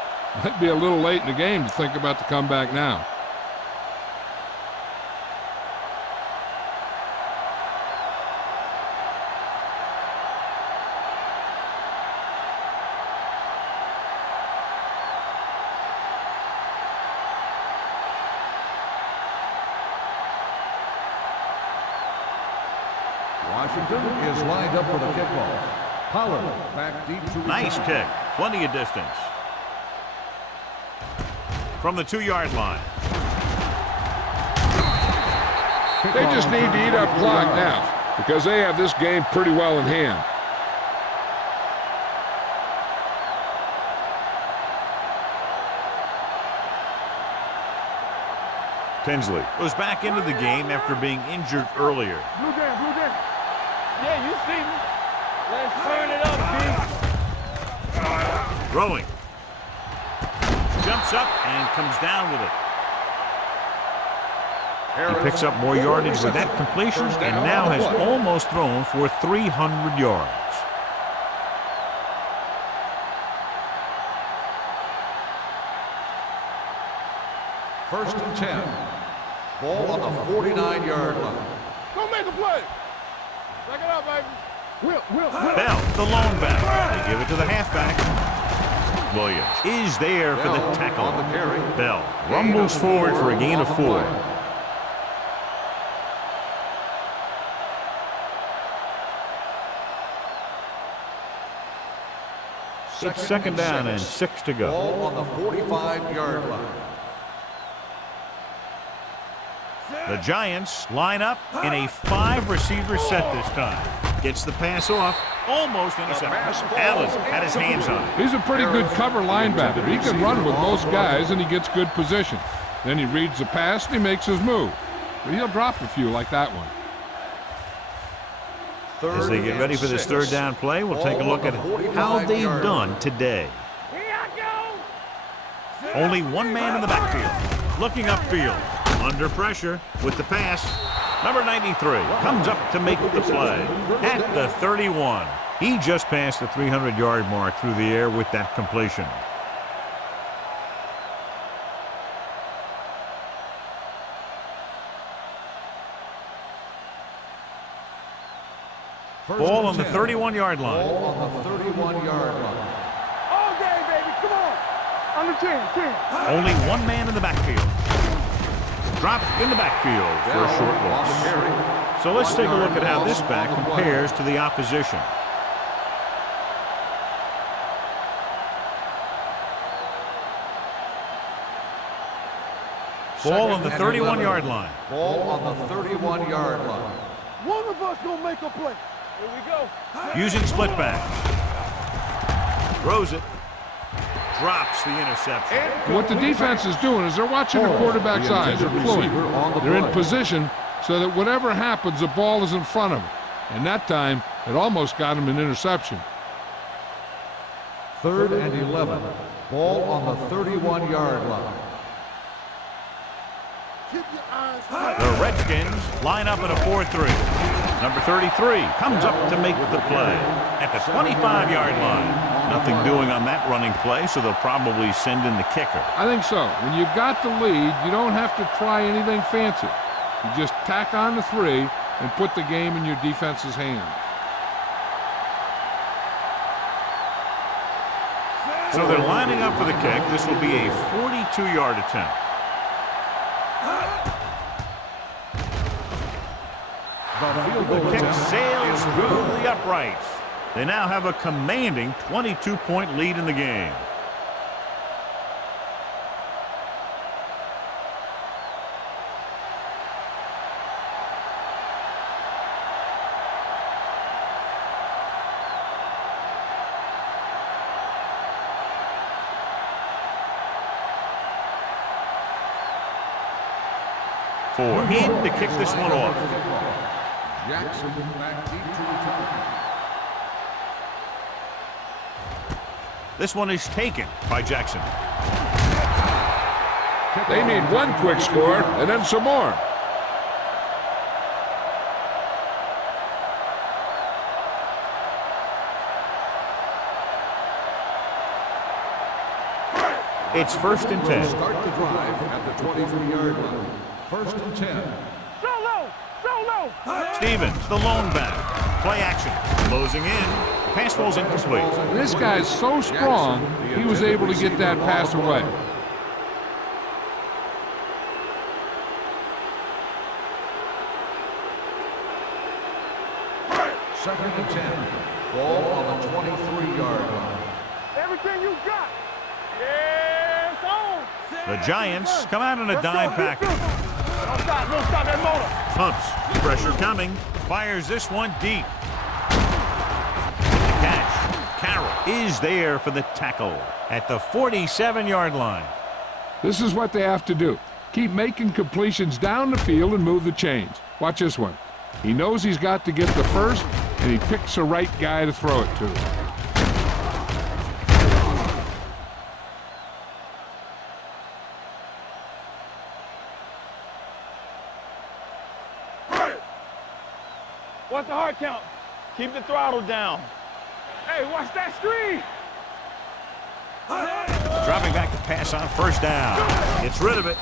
Might be a little late in the game to think about the comeback now. Washington is lined up for the kickoff. Pollard back deep to Nice kick. Plenty of distance. From the 2-yard line. They just need to eat up clock now because they have this game pretty well in hand. Tinsley goes back into the game after being injured earlier. Blue game, blue game. Yeah, you see me. Let's turn it up, B. Throwing. Jumps up and comes down with it. He picks up more yardage with that completion and now has almost thrown for 300 yards. First and 10. Ball on the 49-yard line. Go make a play. Check it out, baby. Will. Bell, the lone back. They give it to the halfback. Williams is there for the tackle. On the carry. Bell rumbles forward for a gain of 4. It's second down and 6 to go. Ball on the 45-yard line. The Giants line up in a 5-receiver set this time. Gets the pass off, almost intercepted. Allen had his hands on it. He's a pretty good cover linebacker. He can run with most guys, and he gets good position. Then he reads the pass, and he makes his move. But he'll drop a few like that one. As they get ready for this third down play, we'll take a look at how they've done today. Here I go. Only one man in the backfield. Looking upfield. Under pressure with the pass. Number 93 comes up to make the play at the 31. He just passed the 300-yard mark through the air with that completion. Ball on the 31-yard line. Ball on the 31-yard line. All day, baby. Come on. Under 10. Only one man in the backfield. Dropped in the backfield for a short loss. So let's take a look at how this back compares to the opposition. Ball on the 31-yard line. Ball on the 31-yard line. One of us gonna make a play. Here we go. Using split back. Throws it. Drops the interception. What the defense is doing is they're watching the quarterback's eyes. They're fluid. They're in position so that whatever happens, the ball is in front of them. And that time, it almost got him an interception. 3rd and 11. Ball on the 31-yard line. The Redskins line up at a 4-3. Number 33 comes up to make the play at the 25-yard line. Nothing doing on that running play, so they'll probably send in the kicker. I think so. When you've got the lead, you don't have to try anything fancy. You just tack on the 3 and put the game in your defense's hands. So they're lining up for the kick. This will be a 42-yard attempt. The kick sails through the uprights. They now have a commanding 22-point lead in the game. For him to kick this one off. Jackson back deep to return. This one is taken by Jackson. They need one quick score and then some more. It's 1st and 10. Start the drive at the 23-yard line. 1st and 10. Stevens, the lone back. Play action. Closing in. Pass falls incomplete. This guy's so strong, he was able to get that pass away. Second and 10. Ball on the 23-yard line. Everything you got. Yeah, it's on. The Giants come out in a dime package. Don't stop that motor. Pumps. Pressure coming. Fires this one deep. The catch. Carroll is there for the tackle at the 47-yard line. This is what they have to do. Keep making completions down the field and move the chains. Watch this one. He knows he's got to get the first, and he picks the right guy to throw it to. What's the hard count? Keep the throttle down. Hey, watch that screen. Dropping back to pass on 1st down. Gets rid of it.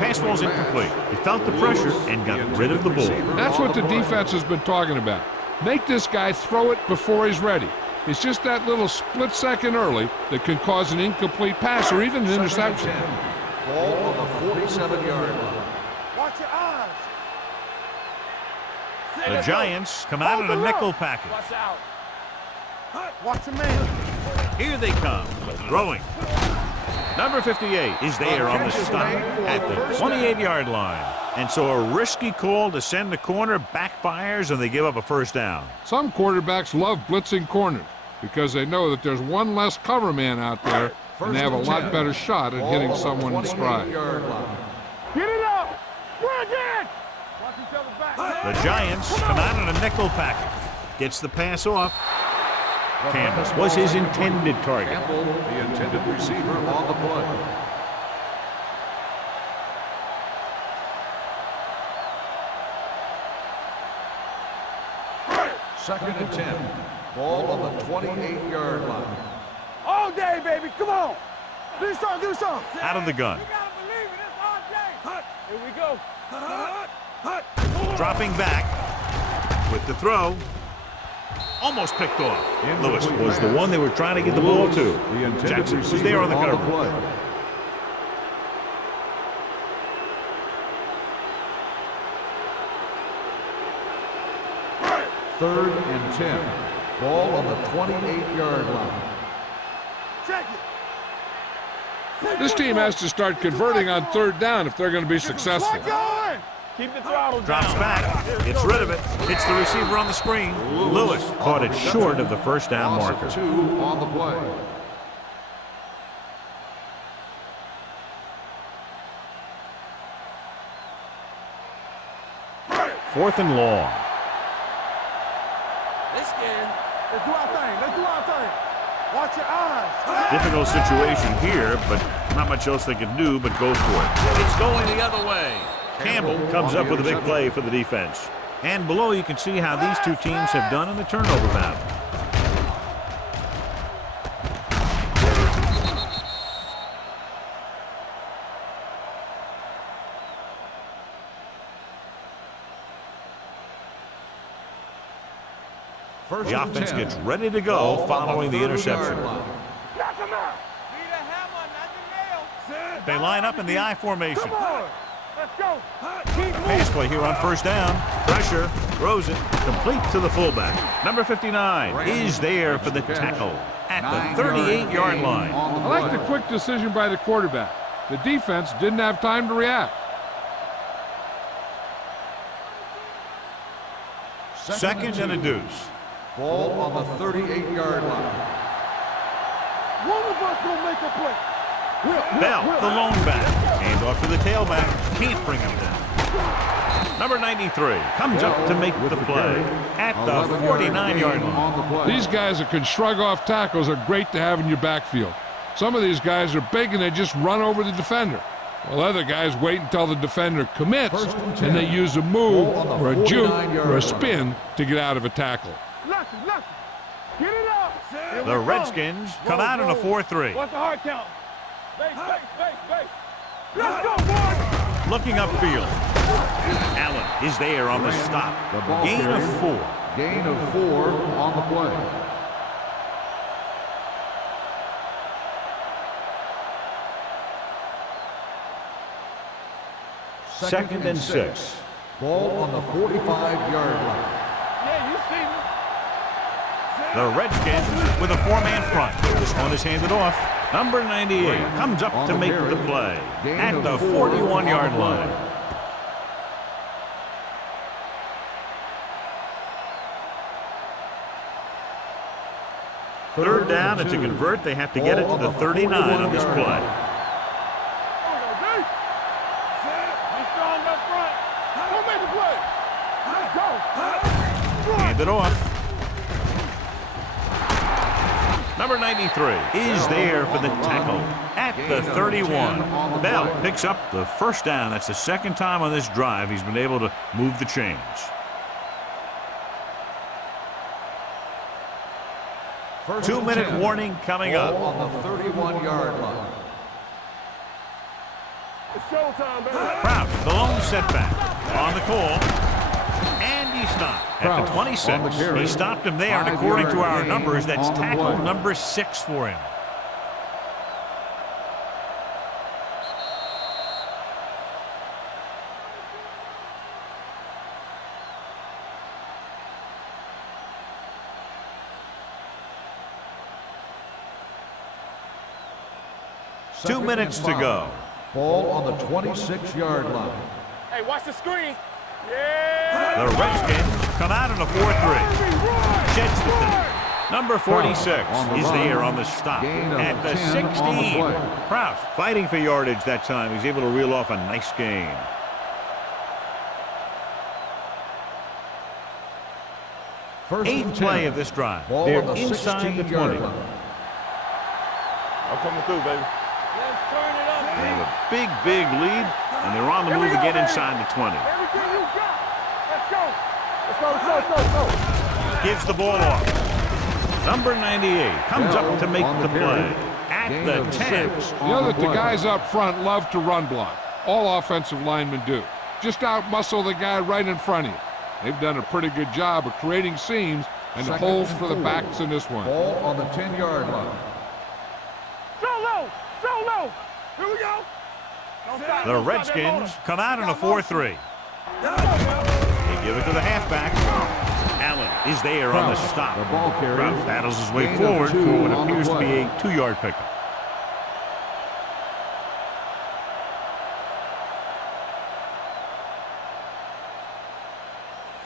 Pass falls incomplete. He felt the pressure and got rid of the ball. That's what the defense has been talking about. Make this guy throw it before he's ready. It's just that little split second early that can cause an incomplete pass or even an interception. Ball on the 47-yard line. Watch your eyes. The Giants come out in a nickel package. Watch out. Watch your man. Here they come. Throwing. Number 58 is there on the stop at the 28-yard line. And so a risky call to send the corner backfires, and they give up a 1st down. Some quarterbacks love blitzing corners because they know that there's one less cover man out there, and they have a lot better shot at hitting someone in stride. Get it up. Run again. Watch each other back. The Giants come out in a nickel package. Gets the pass off. Campbell was his intended target. Campbell, the intended receiver on the play. Second and 10. Ball on the 28-yard line. All day, baby. Come on. Do something. Out of the gun. You gotta believe it. It's all day. Here we go. Dropping back with the throw. Almost picked off. Lewis was the one they were trying to get the ball to. Jackson was there on the cover. Third and 10. Ball on the 28-yard line. Check it. This team has to start converting on 3rd down if they're going to be successful. Get going. Keep the throttle Drops down. back, gets rid of it, hits the receiver on the screen. Lewis caught it short of the 1st down marker. 2 on the play. Fourth and long. Let's get Let's do our thing. Watch your eyes. Difficult situation here, but not much else they can do but go for it. It's going the other way. Campbell comes up with a big play for the defense. And below you can see how these two teams have done in the turnover battle. First The and offense 10. gets ready to Ball go on following the 30-yard interception. line. Knock him out. They line up in the I formation. Come on. Let's go. Keep moving. Pass play here on first down. Pressure, throws it, complete to the fullback. Number 59 is there for the tackle at the 38-yard line. I like the quick decision by the quarterback. The defense didn't have time to react. Second and a deuce. Ball on the 38-yard line. One of us will make a play. Bell, the lone back. Hand off to the tailback. Can't bring him down. Number 93 comes up to make the play at the 49-yard line. These guys that can shrug off tackles are great to have in your backfield. Some of these guys are big and they just run over the defender. While other guys wait until the defender commits and they use a move or a juke or a spin to get out of a tackle. Lucky. Get it up. The Redskins come out in a 4-3. What's the hard count? Base. Let's go, boys. Looking upfield. Allen is there on the stop. Gain of 4. Gain of 4 on the play. Second and 6. Ball on the 45-yard line. Yeah, you see me. The Redskins with a 4-man front. This one is handed off. Number 98 comes up to make the play at the 41-yard line. Third down, and to convert, they have to get it to the 39 on this play. Hand it off. Number 93 is there for the tackle at the 31. Bell picks up the first down. That's the second time on this drive he's been able to move the chains. First 2-minute and 10. warning coming Ball up. on the 31-yard line. It's showtime, baby. Prout, the lone setback on the call. And he stopped at the 26. He stopped him there, and according to our numbers, that's tackle number 6 for him. Second 2 minutes and to 5. go. Ball on the 26-yard line. Hey, watch the screen. Yeah. The Redskins come out in a 4-3. Sheds the thing. Number 46 is there on the stop at the 16. Prout fighting for yardage that time. He's able to reel off a nice gain. Eighth play of this drive. They're inside the 20. I'm coming through, baby. Let's turn it up, They have a big lead, and they're on the move to get inside the 20. Everything you got. Let's go. Gives the ball off. Number 98 comes up to make the play at the 10. You know that the guys up front love to run block. All offensive linemen do. Just out-muscle the guy right in front of you. They've done a pretty good job of creating seams and holes for the backs in this one. Ball on the 10-yard line. So low. Here we go. The Redskins come out in a 4-3. They give it to the halfback. Allen is there on the stop. The ball carrier. Prout battles his way Gain of forward 2 for what on the appears to be play. a 2-yard pickup.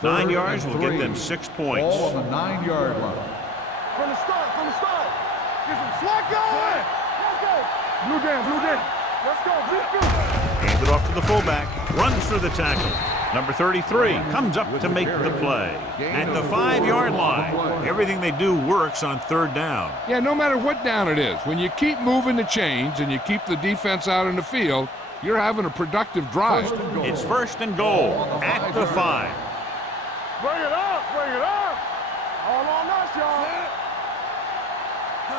Third 9 yards and will get 3. them 6 points. Ball on the 9-yard line. From the start. Get some slack going. Let's go. Blue down. Let's go. Hands it off to the fullback. Runs through the tackle. Number 33 comes up to make the play at the 5-yard line. Everything they do works on third down. Yeah, no matter what down it is, when you keep moving the chains and you keep the defense out in the field, you're having a productive drive. It's first and goal at the 5. Bring it up. All on us, y'all.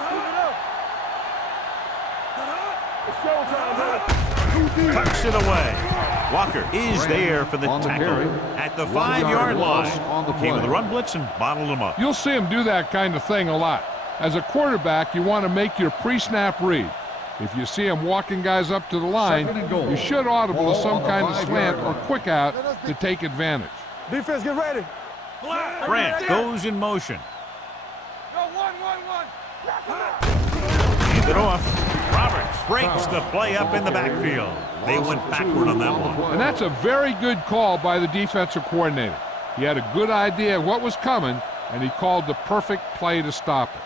Keep it up. It's showtime, man. Tucks it away. Walker is there for the tackle at the 5-yard line. Came with the run blitz and bottled him up. You'll see him do that kind of thing a lot. As a quarterback, you want to make your pre-snap read. If you see him walking guys up to the line, you should audible to some kind of slant or quick out to take advantage. Defense, get ready. Grant goes in motion. Hand it off. Roberts breaks the play up in the backfield. They went backward on that one. And that's a very good call by the defensive coordinator. He had a good idea of what was coming, and he called the perfect play to stop it.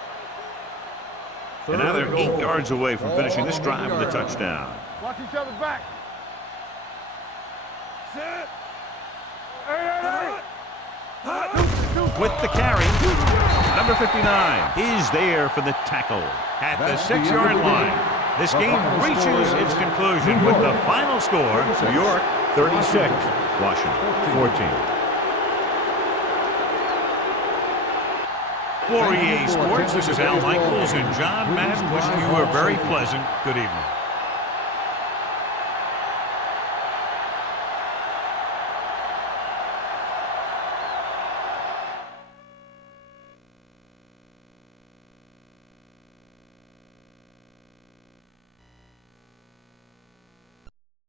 And now they're 8 yards away from finishing this drive with a touchdown. Watch each other's back. Sit. With the carry, number 59 is there for the tackle at the 6-yard line. This game reaches its conclusion with the final score, New York 36, Washington 14. For EA Sports, this is Al Michaels and John Madden wishing you a very pleasant good evening.